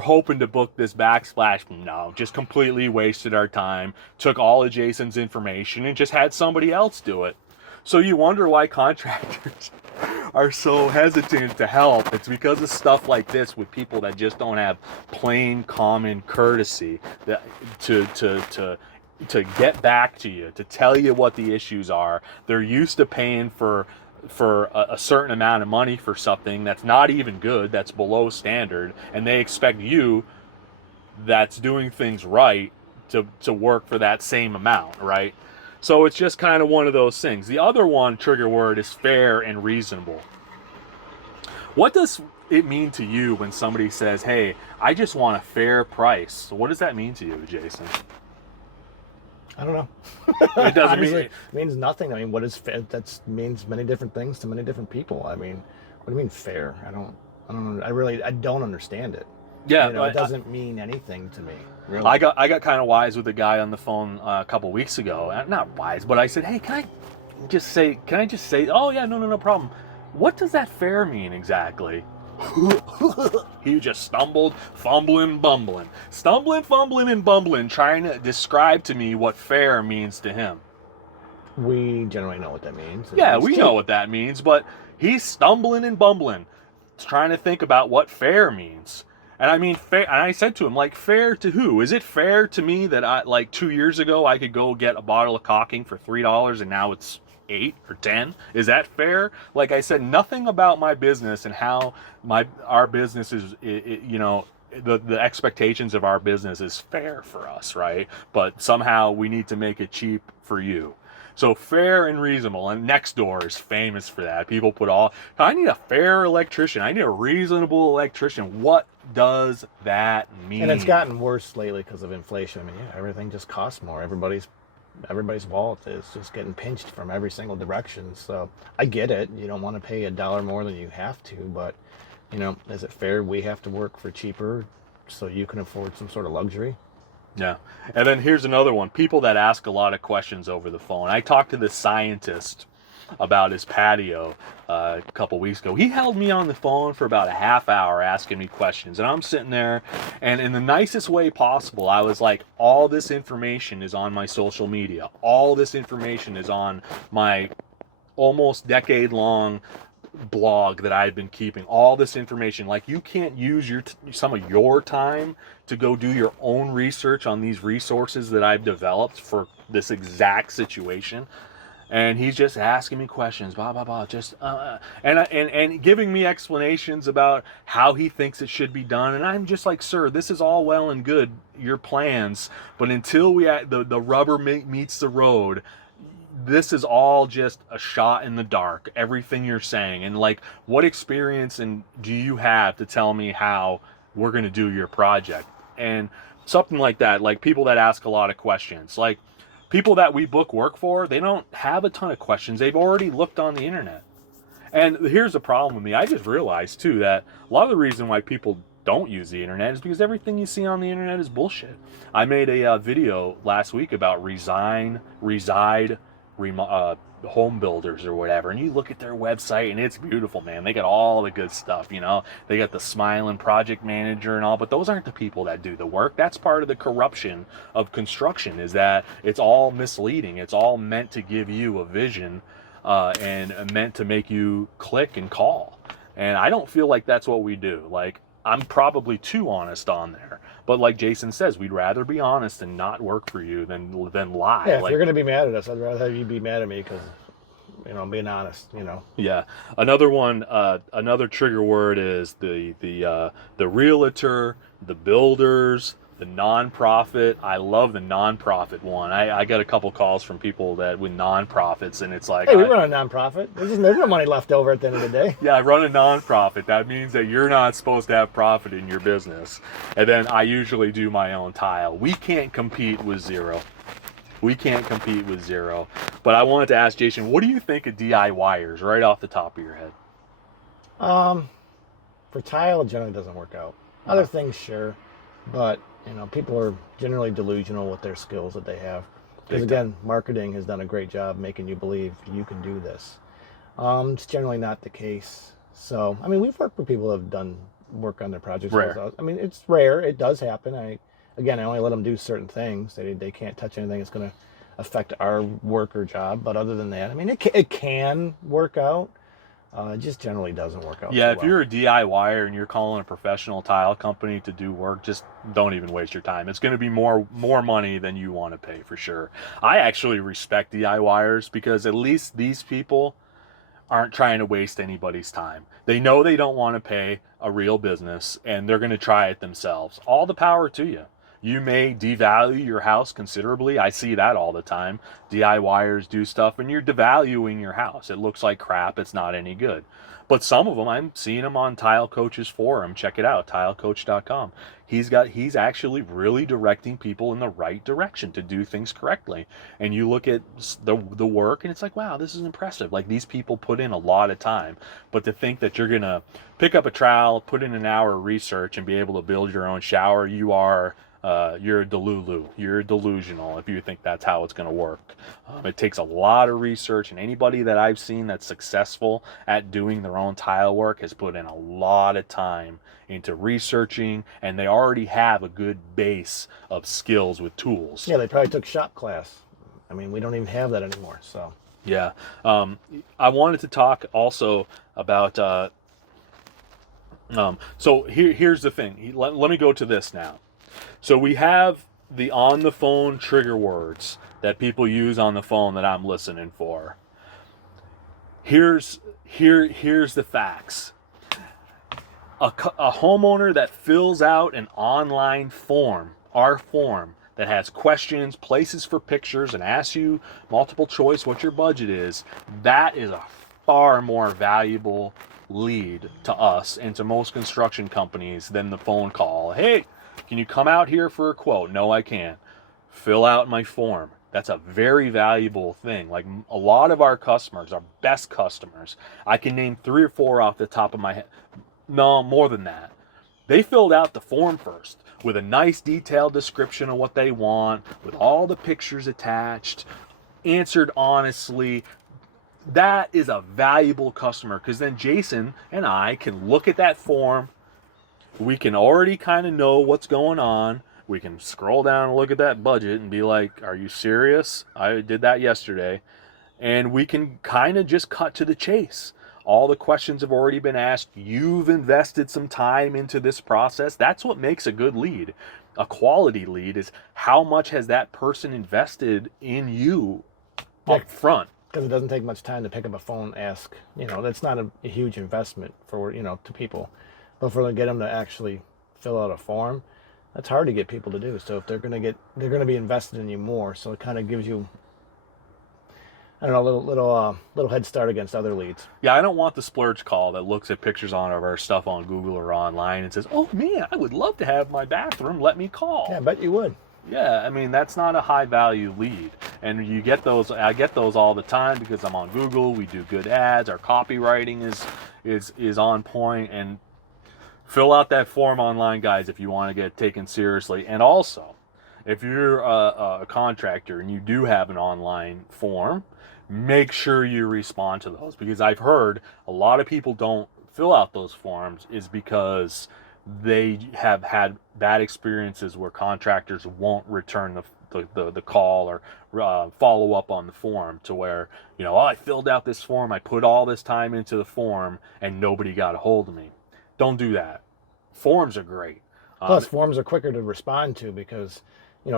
hoping to book this backsplash. No, just completely wasted our time, took all of Jason's information and just had somebody else do it. So you wonder why contractors are so hesitant to help. It's because of stuff like this with people that just don't have plain common courtesy to get back to you, to tell you what the issues are. They're used to paying for for a certain amount of money for something that's not even good, that's below standard, and they expect you that's doing things right to work for that same amount, right? So it's just kind of one of those things. The other one trigger word is fair and reasonable. What does it mean to you when somebody says, "Hey, I just want a fair price"? What does that mean to you, Jason? I don't know. It doesn't Honestly, mean it means nothing. I mean, what is fair? That means many different things to many different people. I mean, what do you mean fair? I don't, I don't understand it. yeah. You know, it doesn't mean anything to me. Really. I got kind of wise with a guy on the phone a couple weeks ago. Not wise, but I said, "Hey, can I just say? Oh yeah, no problem. What does that fair mean exactly?" He just stumbled, fumbling, bumbling, stumbling, fumbling, and bumbling, trying to describe to me what fair means to him. We generally know what that means. Yeah, we know what that means, but he's stumbling and bumbling, trying to think about what fair means. And I mean, fair. And I said to him, like, fair to who? Is it fair to me that like 2 years ago, I could go get a bottle of caulking for $3 and now it's 8 or 10? Is that fair? Like I said, nothing about my business and how our business is, you know, the expectations of our business is fair for us, right? But somehow we need to make it cheap for you. So fair and reasonable, and Nextdoor is famous for that. People put I need a fair electrician. I need a reasonable electrician. What does that mean? And it's gotten worse lately because of inflation. I mean, yeah, everything just costs more. Everybody's wallet is just getting pinched from every single direction. So I get it. You don't want to pay $1 more than you have to, but you know, is it fair we have to work for cheaper so you can afford some sort of luxury? Yeah. And then here's another one. People that ask a lot of questions over the phone. I talked to this scientist about his patio a couple weeks ago. He held me on the phone for about a half hour asking me questions. And I'm sitting there, and in the nicest way possible, I was like, all this information is on my social media. All this information is on my almost decade-long blog that I've been keeping. All this information, like, you can't use some of your time to go do your own research on these resources that I've developed for this exact situation. And he's just asking me questions, blah blah blah, just and giving me explanations about how he thinks it should be done. And I'm just like, sir, this is all well and good, your plans, but until the rubber meets the road, this is all just a shot in the dark, everything you're saying. And like, what experience and do you have to tell me how we're going to do your project? And something like that, like people that ask a lot of questions, like people that we book work for, they don't have a ton of questions. They've already looked on the internet. And here's the problem with me. I just realized too that a lot of the reason why people don't use the internet is because everything you see on the internet is bullshit. I made a video last week about reside home builders or whatever, and you look at their website and it's beautiful, man. They got all the good stuff, you know. They got the smiling project manager and all, but those aren't the people that do the work. That's part of the corruption of construction, is that it's all misleading. It's all meant to give you a vision and meant to make you click and call. And I don't feel like that's what we do. Like, I'm probably too honest on there. But like Jason says, we'd rather be honest and not work for you than lie. Yeah, if like, you're going to be mad at us, I'd rather have you be mad at me because, you know, I'm being honest, you know. Yeah. Another one, another trigger word is the realtor, the builders, the nonprofit. I love the nonprofit one. I get a couple calls from people that with nonprofits, and it's like, hey, we run a nonprofit. There's no money left over at the end of the day. yeah, I run a nonprofit. That means that you're not supposed to have profit in your business. And then I usually do my own tile. We can't compete with zero. We can't compete with zero. But I wanted to ask Jason, what do you think of DIYers right off the top of your head? For tile, it generally doesn't work out. Other things, sure. But, you know, people are generally delusional with their skills that they have. Because, again, marketing has done a great job making you believe you can do this. It's generally not the case. So, I mean, we've worked with people who have done work on their projects. Rare. I mean, it's rare. It does happen. I only let them do certain things. They can't touch anything that's going to affect our work or job. But other than that, I mean, it can work out. It just generally doesn't work out. Yeah, if you're a DIYer and you're calling a professional tile company to do work, just don't even waste your time. It's going to be more money than you want to pay for sure. I actually respect DIYers because at least these people aren't trying to waste anybody's time. They know they don't want to pay a real business, and they're going to try it themselves. All the power to you. You may devalue your house considerably. I see that all the time. DIYers do stuff, and you're devaluing your house. It looks like crap. It's not any good. But some of them, I'm seeing them on Tile Coach's forum. Check it out, tilecoach.com. He's actually really directing people in the right direction to do things correctly. And you look at the work, and it's like, wow, this is impressive. Like, these people put in a lot of time. But to think that you're gonna pick up a trowel, put in an hour of research, and be able to build your own shower, you're a delulu. You're delusional if you think that's how it's going to work. It takes a lot of research, and anybody that I've seen that's successful at doing their own tile work has put in a lot of time into researching, and they already have a good base of skills with tools. Yeah, they probably took shop class. I mean, we don't even have that anymore. So yeah, I wanted to talk also about. So here's the thing. Let me go to this now. So we have the on the phone trigger words that people use on the phone that I'm listening for. Here's the facts. A homeowner that fills out an online form, our form, that has questions, places for pictures, and asks you multiple choice what your budget is, that is a far more valuable lead to us and to most construction companies than the phone call. Hey, can you come out here for a quote? No, I can't. Fill out my form. That's a very valuable thing. Like, a lot of our customers, our best customers, I can name 3 or 4 off the top of my head. No, more than that. They filled out the form first with a nice detailed description of what they want, with all the pictures attached, answered honestly. That is a valuable customer, because then Jason and I can look at that form. We can already kind of know what's going on. We can scroll down and look at that budget and be like, are you serious? I did that yesterday. And we can kind of just cut to the chase. All the questions have already been asked. You've invested some time into this process. That's what makes a good lead. A quality lead is how much has that person invested in you up front. Because it doesn't take much time to pick up a phone, ask. That's not a huge investment for, to people. But for them to get them to actually fill out a form, that's hard to get people to do. So if they're going to be invested in you more. So it kind of gives you, I don't know, a little head start against other leads. Yeah, I don't want the splurge call that looks at pictures of our stuff on Google or online and says, oh man, I would love to have my bathroom. Let me call. Yeah, I bet you would. Yeah, I mean, that's not a high value lead. And you get those, I get those all the time because I'm on Google. We do good ads. Our copywriting is on point. And fill out that form online, guys, if you want to get taken seriously. And also, if you're a contractor and you do have an online form, make sure you respond to those, because I've heard a lot of people don't fill out those forms is because they have had bad experiences where contractors won't return the call or follow up on the form, to where, I filled out this form, I put all this time into the form, and nobody got a hold of me. Don't do that. Forms are great. Plus, forms are quicker to respond to, because,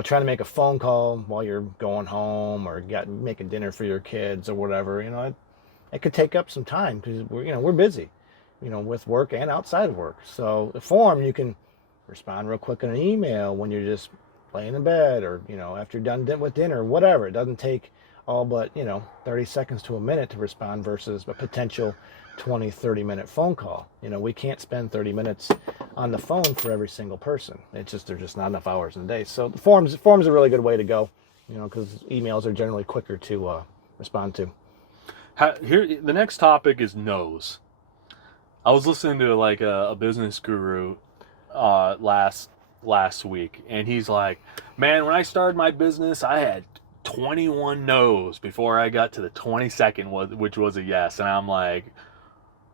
trying to make a phone call while you're going home or making dinner for your kids or whatever, it could take up some time, because we're busy, with work and outside of work. So the form, you can respond real quick in an email when you're just laying in bed, or, after you're done with dinner, whatever. It doesn't take all but, 30 seconds to a minute to respond versus a potential 20-30 minute phone call. We can't spend 30 minutes on the phone for every single person. There's just not enough hours in a day. So the forms are a really good way to go, because emails are generally quicker to respond to. Here, the next topic is no's. I was listening to like a business guru last week, and he's like, man, when I started my business, I had 21 no's before I got to the 22nd, which was a yes. And I'm like,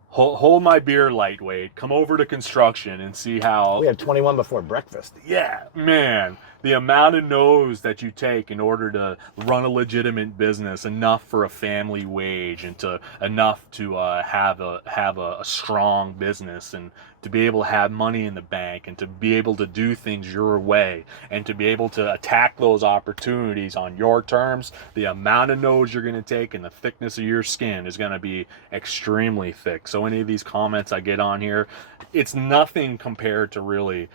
hold my beer, lightweight. Come over to construction and see how... We had 21 before breakfast. Yeah, man. The amount of no's that you take in order to run a legitimate business, enough for a family wage, and enough to have a strong business and to be able to have money in the bank and to be able to do things your way and to be able to attack those opportunities on your terms, the amount of no's you're going to take and the thickness of your skin is going to be extremely thick. So any of these comments I get on here, it's nothing compared to really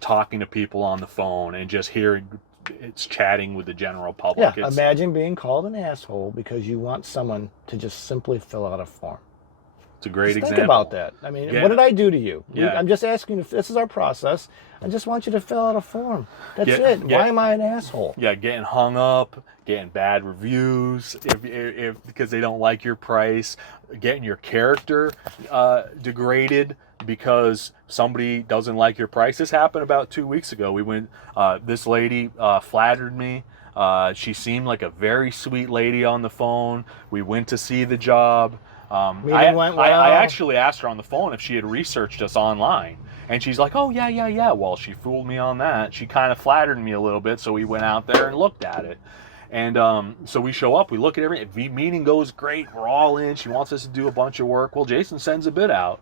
talking to people on the phone and just hearing it's chatting with the general public. Yeah, imagine being called an asshole because you want someone to just simply fill out a form. It's a great example. Think about that. I mean, what did I do to you? Yeah. I'm just asking if this is our process. I just want you to fill out a form. That's it. Why am I an asshole? Yeah, getting hung up, getting bad reviews if because they don't like your price, getting your character degraded because somebody doesn't like your price. This happened about 2 weeks ago. We went. This lady flattered me. She seemed like a very sweet lady on the phone. We went to see the job. I actually asked her on the phone if she had researched us online. And she's like, oh, yeah. Well, she fooled me on that. She kind of flattered me a little bit, so we went out there and looked at it. And so we show up, we look at everything. The meeting goes great. We're all in. She wants us to do a bunch of work. Well, Jason sends a bid out.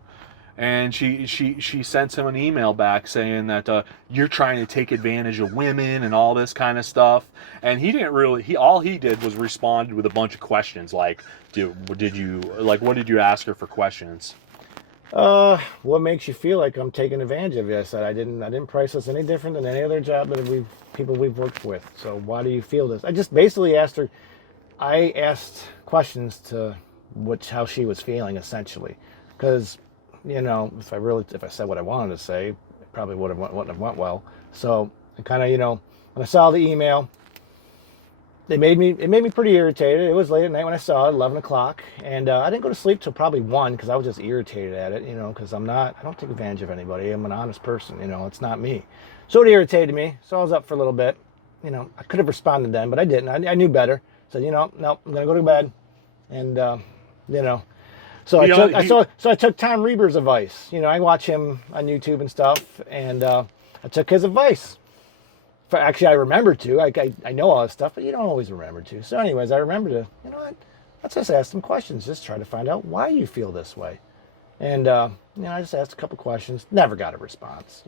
And she sends him an email back saying that you're trying to take advantage of women and all this kind of stuff. And he didn't really. All he did was respond with a bunch of questions like, what did you ask her for questions? What makes you feel like I'm taking advantage of you? I said I didn't price us any different than any other job that people we've worked with. So why do you feel this? I just basically asked her. I asked questions to how she was feeling essentially, because. If I said what I wanted to say, it probably wouldn't have went well. So I kind of, when I saw the email, it made me pretty irritated. It was late at night when I saw it, 11 o'clock, and I didn't go to sleep till probably 1 because I was just irritated at it, because I don't take advantage of anybody. I'm an honest person, it's not me. So it irritated me. So I was up for a little bit. I could have responded then, but I didn't. I knew better. Said, no, I'm gonna go to bed, and So I took Tom Reber's advice. I watch him on YouTube and stuff, and I took his advice. Actually, I remember to. I know all this stuff, but you don't always remember to. So anyways, I remember to, let's just ask some questions. Just try to find out why you feel this way. And, I just asked a couple questions. Never got a response.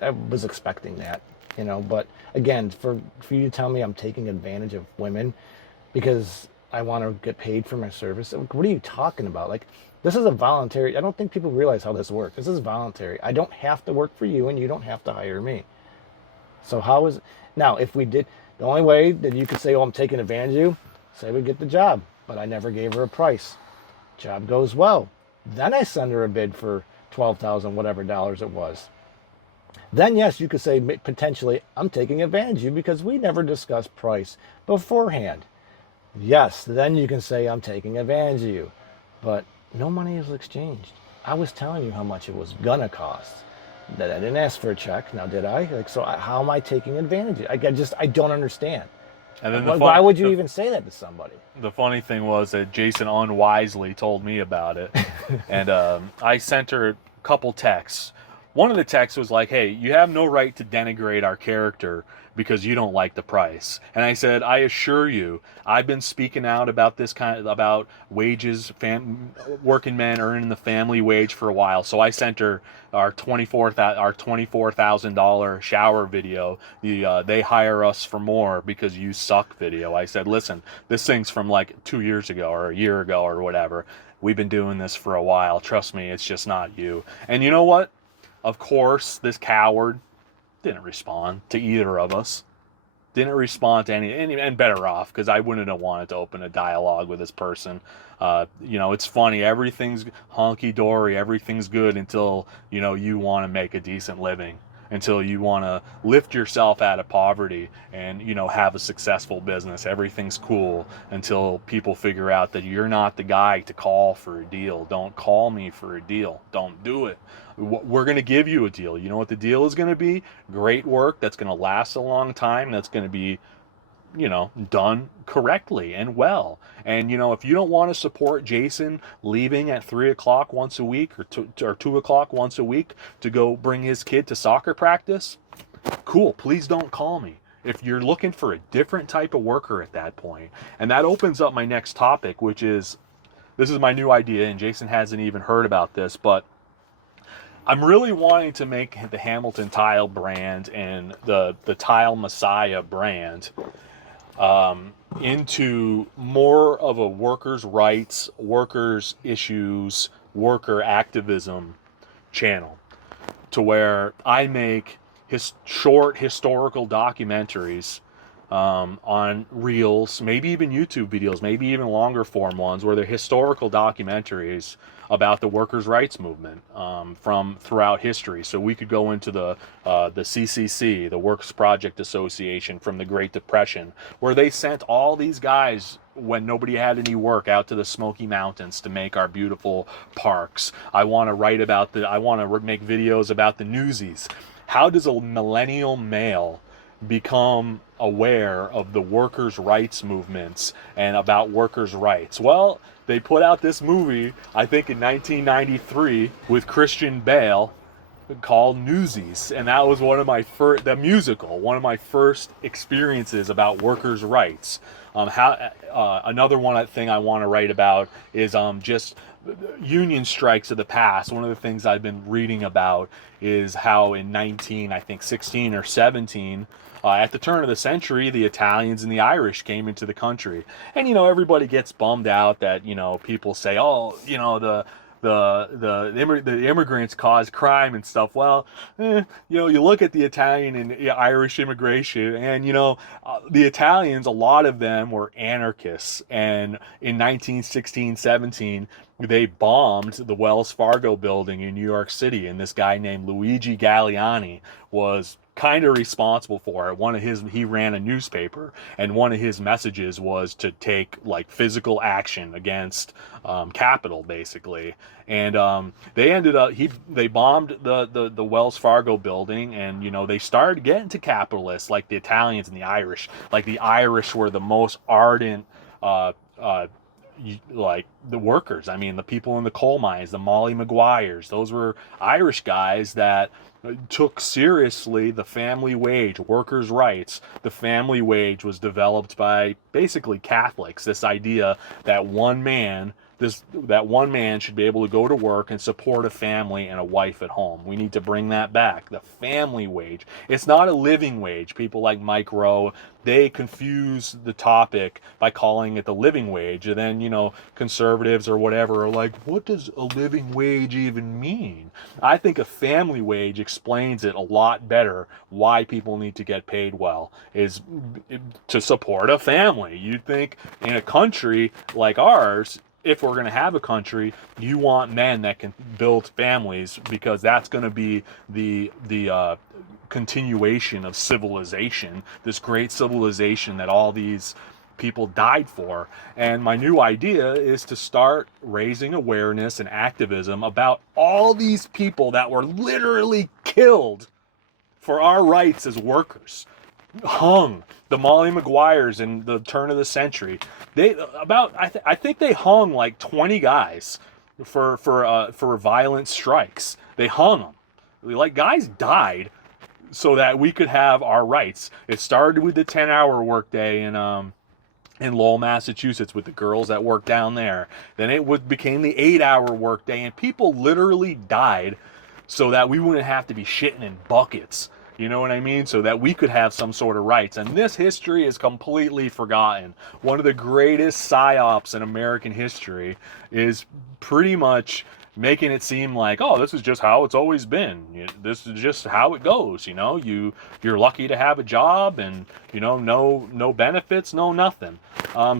I was expecting that, But again, for you to tell me I'm taking advantage of women because I want to get paid for my service. What are you talking about? Like, this is a voluntary. I don't think people realize how this works. This is voluntary. I don't have to work for you, and you don't have to hire me. So how is now? If we did, the only way that you could say, "Oh, I'm taking advantage of you," say we get the job, but I never gave her a price. Job goes well. Then I send her a bid for $12,000 whatever dollars it was. Then yes, you could say potentially I'm taking advantage of you because we never discussed price beforehand. Yes, then you can say I'm taking advantage of you. But no money was exchanged. I was telling you how much it was gonna cost. That I didn't ask for a check. Now did I? How am I taking advantage of it? I don't understand. And then why would you even say that to somebody? The funny thing was that Jason unwisely told me about it. And I sent her a couple texts. One of the texts was like, hey, you have no right to denigrate our character because you don't like the price. And I said, I assure you, I've been speaking out about about wages, working men earning the family wage for a while. So I sent her our $24,000 shower video. They hire us for more because you suck video. I said, listen, this thing's from like 2 years ago or a year ago or whatever. We've been doing this for a while. Trust me, it's just not you. And you know what? Of course, this coward didn't respond to either of us. Didn't respond to any, and better off, because I wouldn't have wanted to open a dialogue with this person. It's funny. Everything's honky-dory. Everything's good until, you want to make a decent living. Until you want to lift yourself out of poverty and, have a successful business. Everything's cool until people figure out that you're not the guy to call for a deal. Don't call me for a deal. Don't do it. We're going to give you a deal. You know what the deal is going to be? Great work that's going to last a long time. That's going to be, done correctly and well. And, if you don't want to support Jason leaving at 3 o'clock once a week or 2 o'clock once a week to go bring his kid to soccer practice, cool. Please don't call me. If you're looking for a different type of worker at that point. And that opens up my next topic, which is, this is my new idea, and Jason hasn't even heard about this, but I'm really wanting to make the Hamilton Tile brand and the Tile Messiah brand into more of a workers' rights, workers' issues, worker activism channel, to where I make short historical documentaries on reels, maybe even YouTube videos, maybe even longer form ones, where they're historical documentaries about the workers' rights movement from throughout history. So we could go into the CCC, the Works Project Association, from the Great Depression, where they sent all these guys when nobody had any work out to the Smoky Mountains to make our beautiful parks. I want to write about I want to make videos about the Newsies. How does a millennial male become aware of the workers' rights movements and about workers' rights? Well, they put out this movie, I think in 1993, with Christian Bale, called Newsies, and that was one of my first, the musical, one of my first experiences about workers' rights. Another one thing I want to write about is just union strikes of the past. One of the things I've been reading about is how in I think 16 or 17, at the turn of the century, the Italians and the Irish came into the country. And, everybody gets bummed out that, people say, oh, the immigrants cause crime and stuff. Well, you look at the Italian and Irish immigration, and the Italians, a lot of them were anarchists. And in 1916, 17, they bombed the Wells Fargo building in New York City, and this guy named Luigi Galliani was kind of responsible for it. He ran a newspaper, and one of his messages was to take like physical action against capital, basically. And they bombed the Wells Fargo building, and they started getting to capitalists like the Italians and the Irish. Like the Irish were the most ardent like the workers. I mean, the people in the coal mines, the Molly Maguires, those were Irish guys that took seriously the family wage, workers' rights. The family wage was developed by basically Catholics. This idea that one man should be able to go to work and support a family and a wife at home. We need to bring that back. The family wage. It's not a living wage. People like Mike Rowe, they confuse the topic by calling it the living wage. And then, conservatives or whatever are like, what does a living wage even mean? I think a family wage explains it a lot better, why people need to get paid well, is to support a family. You'd think in a country like ours, if we're going to have a country, you want men that can build families, because that's going to be the continuation of civilization, this great civilization that all these people died for. And my new idea is to start raising awareness and activism about all these people that were literally killed for our rights as workers. Hung. The Molly Maguires in the turn of the century, I think they hung like 20 guys for violent strikes. They hung them. Like, guys died so that we could have our rights. It started with the 10-hour workday in Lowell, Massachusetts, with the girls that worked down there. Then it became the 8-hour workday, and people literally died so that we wouldn't have to be shitting in buckets. You know what I mean? So that we could have some sort of rights. And this history is completely forgotten. One of the greatest psyops in American history is pretty much making it seem like, oh, this is just how it's always been. This is just how it goes. You're lucky to have a job, and no benefits, no nothing.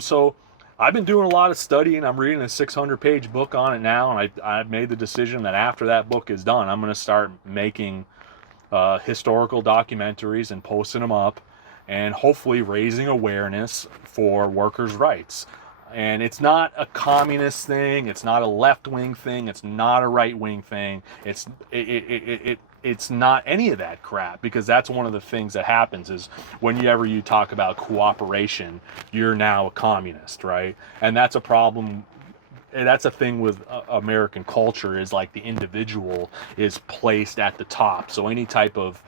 So I've been doing a lot of studying. I'm reading a 600-page book on it now, and I've made the decision that after that book is done, I'm going to start making historical documentaries and posting them up, and hopefully raising awareness for workers' rights. And it's not a communist thing. It's not a left-wing thing. It's not a right-wing thing. It's not any of that crap, because that's one of the things that happens is whenever you talk about cooperation, you're now a communist, right? And that's a problem. And that's a thing with American culture, is like the individual is placed at the top. So any type of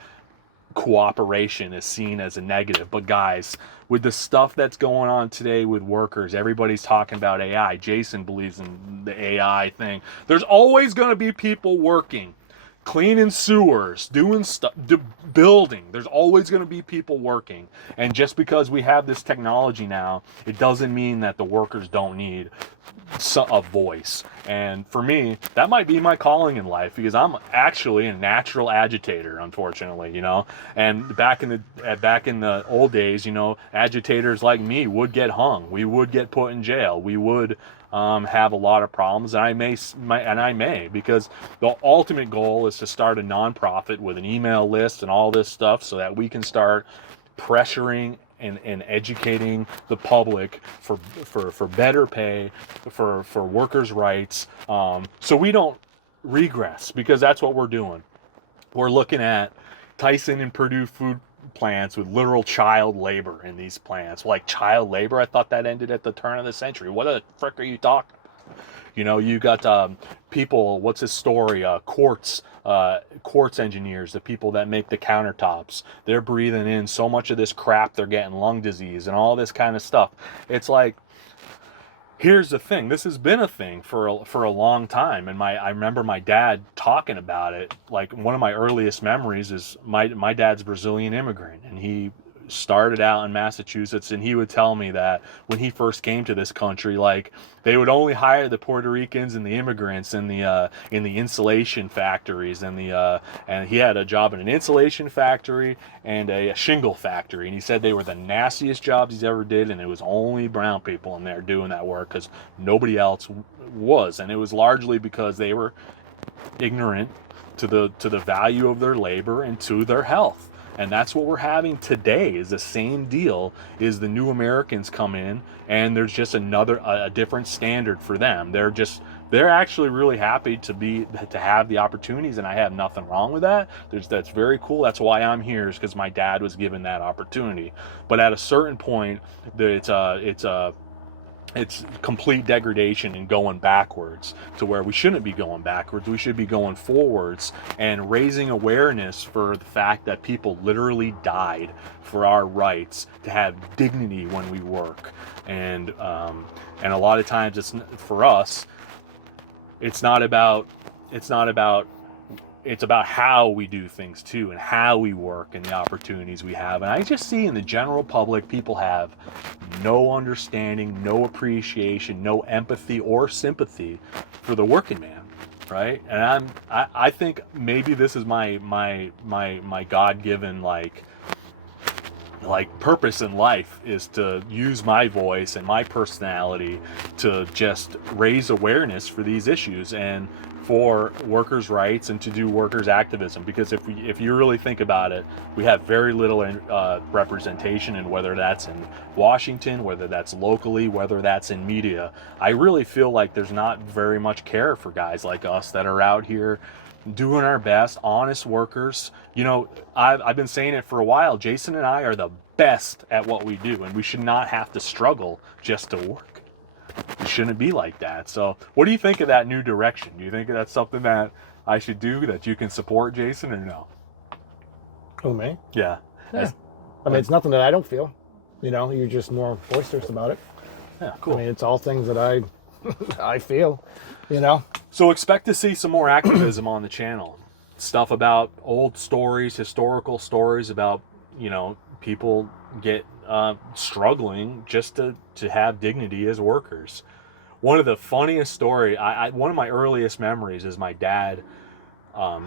cooperation is seen as a negative. But guys, with the stuff that's going on today with workers, everybody's talking about AI. Jason believes in the AI thing. There's always going to be people working. cleaning sewers, doing stuff, building. There's always going to be people working. And just because we have this technology now, it doesn't mean that the workers don't need a voice. And for me, that might be my calling in life, because I'm actually a natural agitator, unfortunately, you know. And back in the old days, you know, agitators like me would get hung. We would get put in jail. We would have a lot of problems, and I may, because the ultimate goal is to start a nonprofit with an email list and all this stuff, so that we can start pressuring and educating the public for better pay, for workers' rights, so we don't regress, because that's what we're doing. We're looking at Tyson and Purdue food plants with literal child labor in these plants. Like, child labor? I thought that ended at the turn of the century. What the frick are you talking about? You know, you got people, what's his story? Quartz engineers, the people that make the countertops. They're breathing in so much of this crap, they're getting lung disease and all this kind of stuff. It's like, here's the thing. This has been a thing for a long time, and I remember my dad talking about it. Like, one of my earliest memories is my dad's Brazilian immigrant, and he started out in Massachusetts, and he would tell me that when he first came to this country, like, they would only hire the Puerto Ricans and the immigrants in the insulation factories, and he had a job in an insulation factory and a shingle factory, and he said they were the nastiest jobs he's ever did, and it was only brown people in there doing that work because nobody else was, and it was largely because they were ignorant to the value of their labor and to their health. And that's what we're having today, is the same deal. Is the new Americans come in, and there's just a different standard for them. They're actually really happy to have the opportunities, and I have nothing wrong with that. That's very cool. That's why I'm here, is because my dad was given that opportunity. But at a certain point, it's complete degradation and going backwards, to where we shouldn't be going backwards. We should be going forwards and raising awareness for the fact that people literally died for our rights to have dignity when we work. And a lot of times, for us, it's about how we do things too, and how we work, and the opportunities we have. And I just see in the general public, people have no understanding, no appreciation, no empathy or sympathy for the working man, right? And I think maybe this is my God-given like purpose in life, is to use my voice and my personality to just raise awareness for these issues and for workers' rights, and to do workers' activism. Because if you really think about it, we have very little representation, and whether that's in Washington, whether that's locally, whether that's in media. I really feel like there's not very much care for guys like us that are out here doing our best, honest workers. You know, I've been saying it for a while. Jason and I are the best at what we do, and we should not have to struggle just to work. It shouldn't be like that. So what do you think of that new direction? Do you think that's something that I should do, that you can support, Jason, or no? Who, me? Yeah. I mean, it's nothing that I don't feel. You know, you're just more boisterous about it. Yeah, cool. I mean, it's all things that I feel, you know. So expect to see some more activism on the channel. Stuff about old stories, historical stories about, you know, people get struggling just to have dignity as workers. One of the funniest story, one of my earliest memories is my dad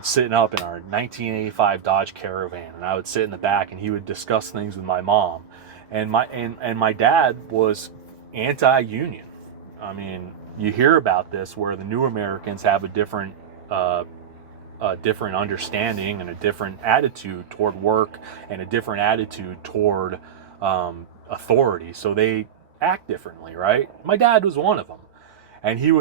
sitting up in our 1985 Dodge Caravan, and I would sit in the back, and he would discuss things with my mom, and my dad was anti-union. I mean, you hear about this where the new Americans have a different understanding and a different attitude toward work, and a different attitude toward authority, so they act differently, right? My dad was one of them, and he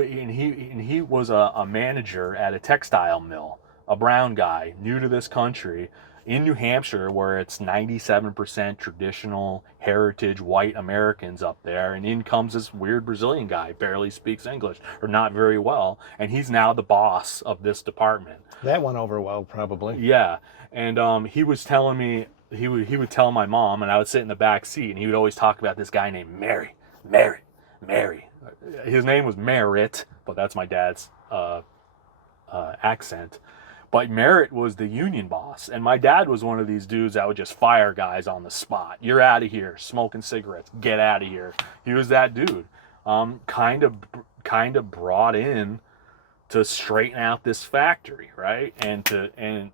was a manager at a textile mill, a brown guy, new to this country, in New Hampshire, where it's 97% traditional heritage white Americans up there, and in comes this weird Brazilian guy, barely speaks English, or not very well, and he's now the boss of this department. That went over well, probably. Yeah, and he was telling me, he would tell my mom, and I would sit in the back seat, and he would always talk about this guy named Mary. His name was Merritt, but that's my dad's accent. But Merritt was the union boss, and my dad was one of these dudes that would just fire guys on the spot. You're out of here, smoking cigarettes. Get out of here. He was that dude. Kind of brought in to straighten out this factory, right? And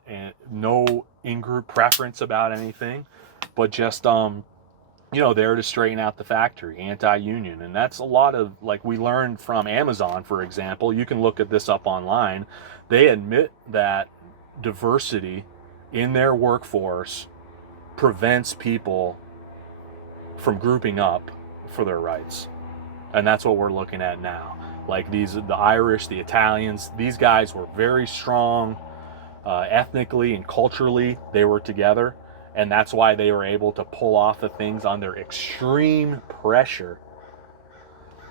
no in-group preference about anything, but just there to straighten out the factory, anti-union. And that's a lot of, like, we learned from Amazon, for example. You can look at this up online. They admit that diversity in their workforce prevents people from grouping up for their rights. And that's what we're looking at now. Like the Irish, the Italians, these guys were very strong ethnically and culturally. They were together. And that's why they were able to pull off the things under extreme pressure.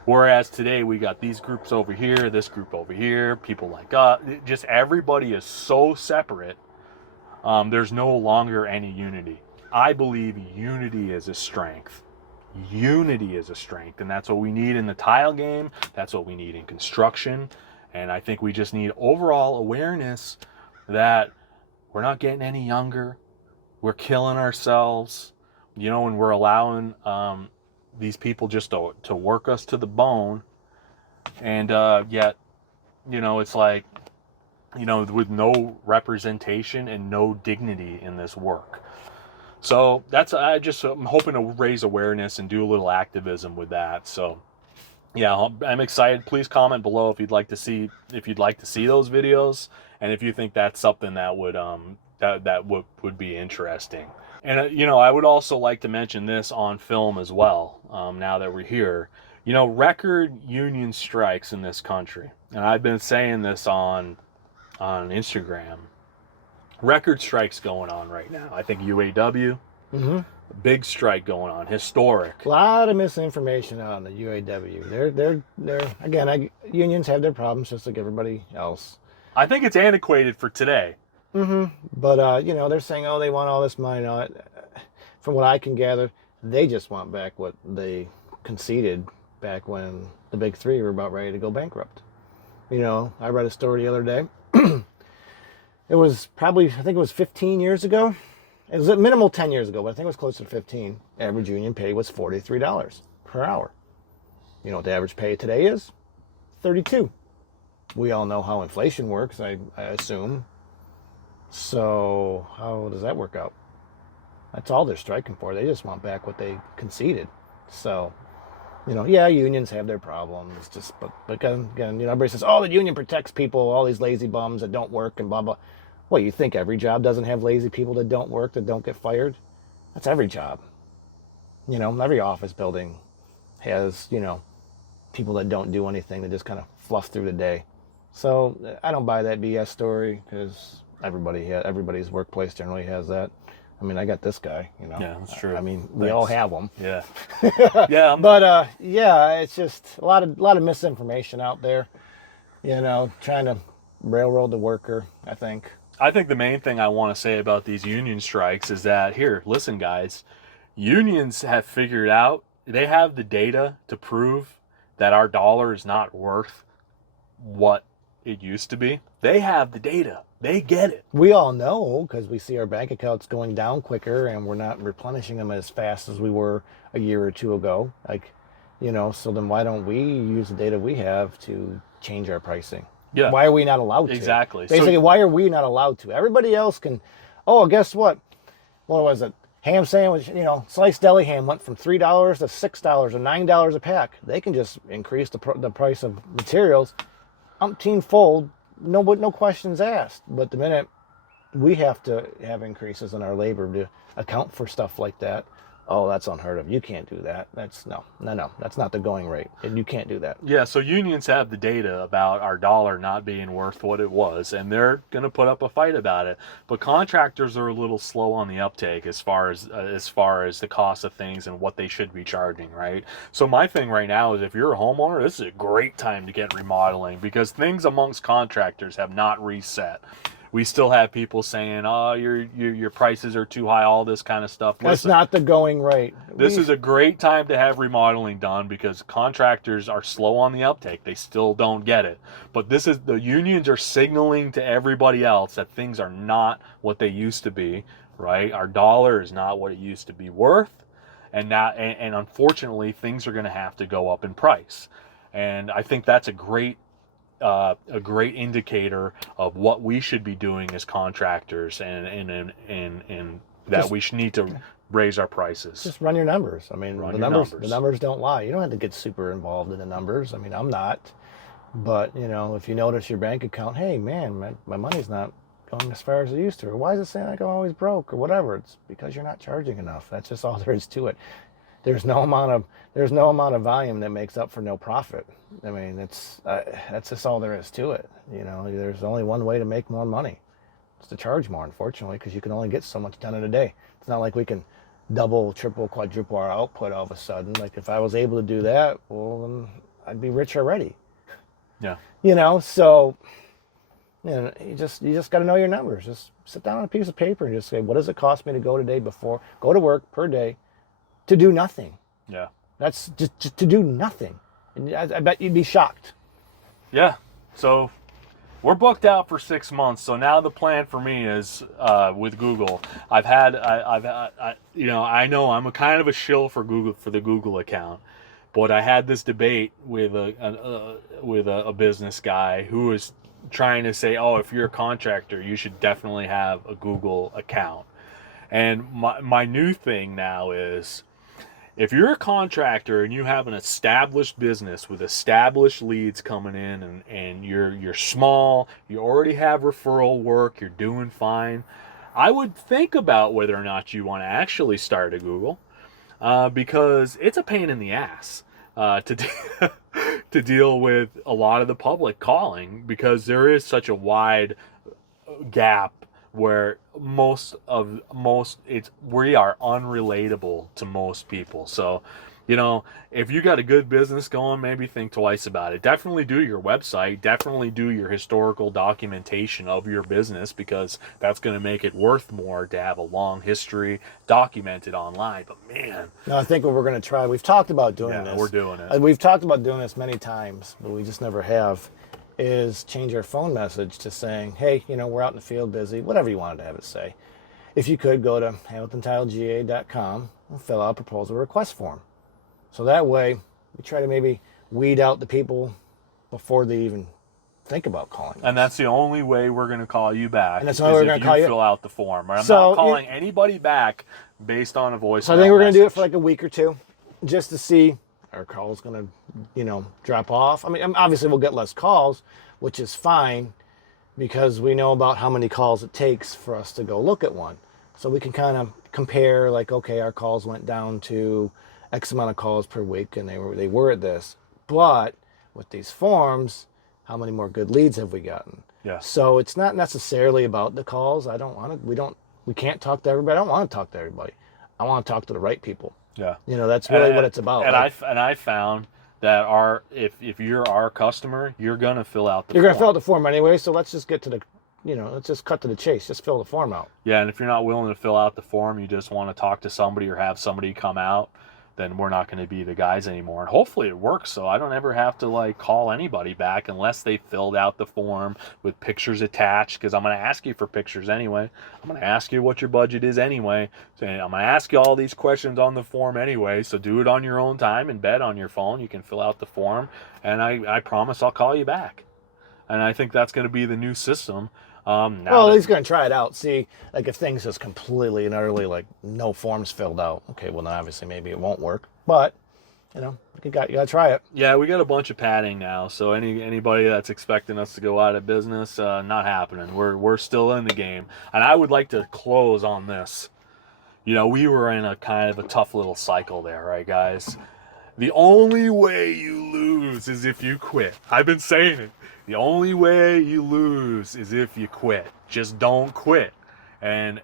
Whereas today we got these groups over here, this group over here, people like us. Just everybody is so separate. There's no longer any unity. I believe unity is a strength. Unity is a strength. And that's what we need in the tile game. That's what we need in construction. And I think we just need overall awareness that we're not getting any younger. We're killing ourselves, and we're allowing these people just to work us to the bone. And yet, it's like, with no representation and no dignity in this work. So I'm hoping to raise awareness and do a little activism with that. So yeah, I'm excited. Please comment below if you'd like to see those videos, and if you think that's something that would would be interesting. And I would also like to mention this on film as well. Now that we're here, record union strikes in this country, and I've been saying this on Instagram. Record strikes going on right now. I think UAW, big strike going on, historic. A lot of misinformation on the UAW. They're again, unions have their problems just like everybody else. I think it's antiquated for today. But they're saying, oh, they want all this money. No, from what I can gather, they just want back what they conceded back when the big three were about ready to go bankrupt. I read a story the other day. It was probably, I think it was 15 years ago. It was at minimal 10 years ago, but I think it was closer to 15. Average union pay was $43 per hour. You know what the average pay today is? $32. We all know how inflation works, I assume. So how does that work out? That's all they're striking for. They just want back what they conceded. So, yeah, unions have their problems. But again, everybody says, oh, the union protects people, all these lazy bums that don't work and blah, blah. Well, you think every job doesn't have lazy people that don't work, that don't get fired? That's every job. Every office building has, people that don't do anything, that just kind of fluff through the day. So I don't buy that BS story, because everybody's workplace generally has that. I mean, I got this guy, Yeah, that's true. I mean, we all have them. Yeah. Yeah. But it's just a lot of misinformation out there, trying to railroad the worker, I think. I think the main thing I want to say about these union strikes is that, here, listen, guys, unions have figured out, they have the data to prove that our dollar is not worth what it used to be. They have the data. They get it. We all know, because we see our bank accounts going down quicker and we're not replenishing them as fast as we were a year or two ago. So then why don't we use the data we have to change our pricing? Yeah. Why are we not allowed to? Exactly. Basically, why are we not allowed to? Everybody else can. Oh, guess what? What was it? Ham sandwich, sliced deli ham went from $3 to $6 or $9 a pack. They can just increase the price of materials umpteen-fold, no questions asked. But the minute we have to have increases in our labor to account for stuff like that, oh, that's unheard of. You can't do that. That's no. That's not the going rate. And you can't do that. Yeah, so unions have the data about our dollar not being worth what it was, and they're going to put up a fight about it. But contractors are a little slow on the uptake as far as the cost of things and what they should be charging, right? So my thing right now is, if you're a homeowner, this is a great time to get remodeling, because things amongst contractors have not reset. We still have people saying, "Oh, your prices are too high," all this kind of stuff. That's Listen, not the going rate. this is a great time to have remodeling done because contractors are slow on the uptake. They still don't get it. But the unions are signaling to everybody else that things are not what they used to be, right? Our dollar is not what it used to be worth. And unfortunately, things are going to have to go up in price. And I think that's a great indicator of what we should be doing as contractors, and that Just- we should need to raise our prices. Just run your numbers. I mean, Run the your numbers. numbers. The numbers don't lie. You don't have to get super involved in the numbers. I mean, I'm not. But you know, if you notice your bank account, hey man, my money's not going as far as it used to, or why is it saying like I'm always broke, or whatever? It's because you're not charging enough. That's just all there is to it. There's no amount of volume that makes up for no profit. I mean, that's just all there is to it. You know, there's only one way to make more money. It's to charge more, unfortunately, because you can only get so much done in a day. It's not like we can double, triple, quadruple our output all of a sudden. Like if I was able to do that, well, then I'd be rich already. Yeah. You know, so you know, you just got to know your numbers. Just sit down on a piece of paper and just say, what does it cost me to go to work per day, to do nothing? Yeah. That's just to do nothing. And I bet you'd be shocked. Yeah. So we're booked out for 6 months. So now the plan for me is with Google. I know I'm a kind of a shill for Google, for the Google account, but I had this debate with a business guy who was trying to say, oh, if you're a contractor, you should definitely have a Google account. And my new thing now is, if you're a contractor and you have an established business with established leads coming in, and you're small, you already have referral work, you're doing fine, I would think about whether or not you want to actually start a Google, because it's a pain in the ass to deal with a lot of the public calling, because there is such a wide gap where we are unrelatable to most people. So, you know, if you got a good business going, maybe think twice about it. Definitely do your website, definitely do your historical documentation of your business, because that's going to make it worth more to have a long history documented online. But man, No, I think what we're going to try, we've talked about doing this. we're doing it. We've talked about doing this many times, but we just never have, is change our phone message to saying, hey, you know, we're out in the field busy, whatever you wanted to have it say. If you could, go to HamiltonTileGA.com and fill out a proposal request form. So that way, we try to maybe weed out the people before they even think about calling us. And that's the only way we're going to call you back. And that's the only way we're if gonna call you. fill out the form. I'm So, not calling anybody back based on a voice. So I think we're going to do it for like a week or two, just to see our call's going to, you know, drop off. I mean, obviously we'll get less calls, which is fine, because we know about how many calls it takes for us to go look at one. So we can kind of compare, like, okay, our calls went down to X amount of calls per week, and they were at this. But with these forms, how many more good leads have we gotten? Yeah. So it's not necessarily about the calls. We can't talk to everybody. I don't want to talk to everybody. I want to talk to the right people. Yeah. You know, that's really what it's about. And like, I found that if you're our customer, you're gonna fill out the you're form. going to fill out the form anyway, so let's just get to the, you know, let's just cut to the chase. Just fill the form out. Yeah, and if you're not willing to fill out the form, you just want to talk to somebody or have somebody come out, then we're not going to be the guys anymore. And hopefully it works, so I don't ever have to like call anybody back unless they filled out the form with pictures attached, because I'm going to ask you for pictures anyway. I'm going to ask you what your budget is anyway. So I'm going to ask you all these questions on the form anyway, so do it on your own time in bed on your phone. You can fill out the form, and I promise I'll call you back. And I think that's going to be the new system. Well, he's going to try it out. See, like if things just completely and utterly like no forms filled out, okay, well then obviously maybe it won't work. But you know, you got to try it. Yeah, we got a bunch of padding now, so anybody that's expecting us to go out of business, not happening. We're still in the game, and I would like to close on this. You know, we were in a kind of a tough little cycle there, right, guys? The only way you lose is if you quit. I've been saying it. The only way you lose is if you quit. Just don't quit, and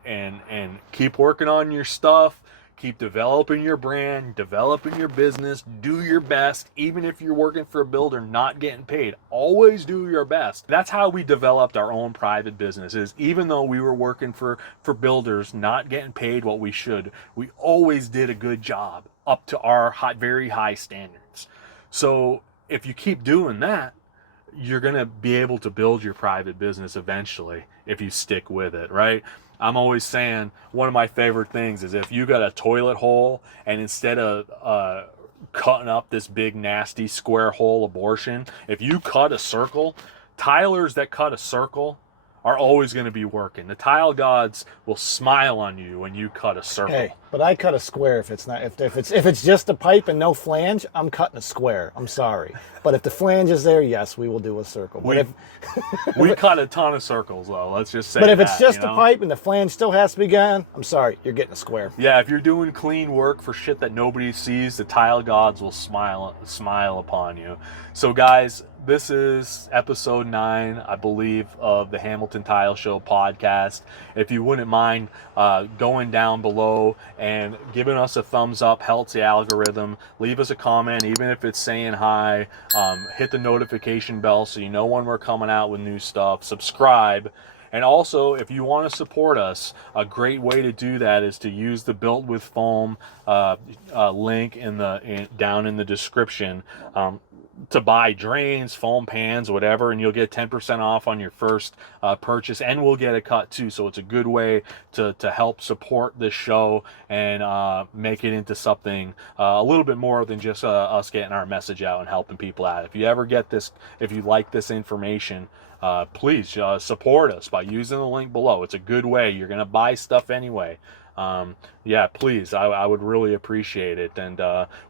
keep working on your stuff. Keep developing your brand, developing your business, do your best, even if you're working for a builder not getting paid. Always do your best. That's how we developed our own private businesses. Even though we were working for builders not getting paid what we should, we always did a good job up to our very high standards. So if you keep doing that, you're going to be able to build your private business eventually if you stick with it, right? I'm always saying one of my favorite things is if you got a toilet hole and instead of cutting up this big nasty square hole abortion, if you cut a circle, tilers that cut a circle are always going to be working. The tile gods will smile on you when you cut a circle. Hey, but I cut a square if it's not if it's just a pipe and no flange, I'm cutting a square. I'm sorry. But if the flange is there, yes, we will do a circle. But we cut a ton of circles though, let's just say. But if it's just you know? a pipe and the flange still has to be gone, I'm sorry, you're getting a square. Yeah, if you're doing clean work for shit that nobody sees, the tile gods will smile upon you. So guys, this is episode 9, I believe, of the Hamilton Tile Show podcast. If you wouldn't mind going down below and giving us a thumbs up, helps the algorithm. Leave us a comment, even if it's saying hi. Hit the notification bell so you know when we're coming out with new stuff. Subscribe. And also, if you want to support us, a great way to do that is to use the Built with Foam link down in the description. To buy drains, foam pans, whatever, and you'll get 10% off on your first purchase, and we'll get a cut too. So it's a good way to help support this show and make it into something a little bit more than just us getting our message out and helping people out. If you ever get this, if you like this information, please support us by using the link below. It's a good way. You're going to buy stuff anyway. Yeah, please, I would really appreciate it. And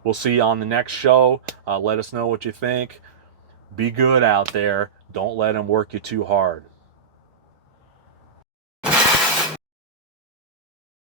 we'll see you on the next show. Let us know what you think. Be good out there. Don't let them work you too hard.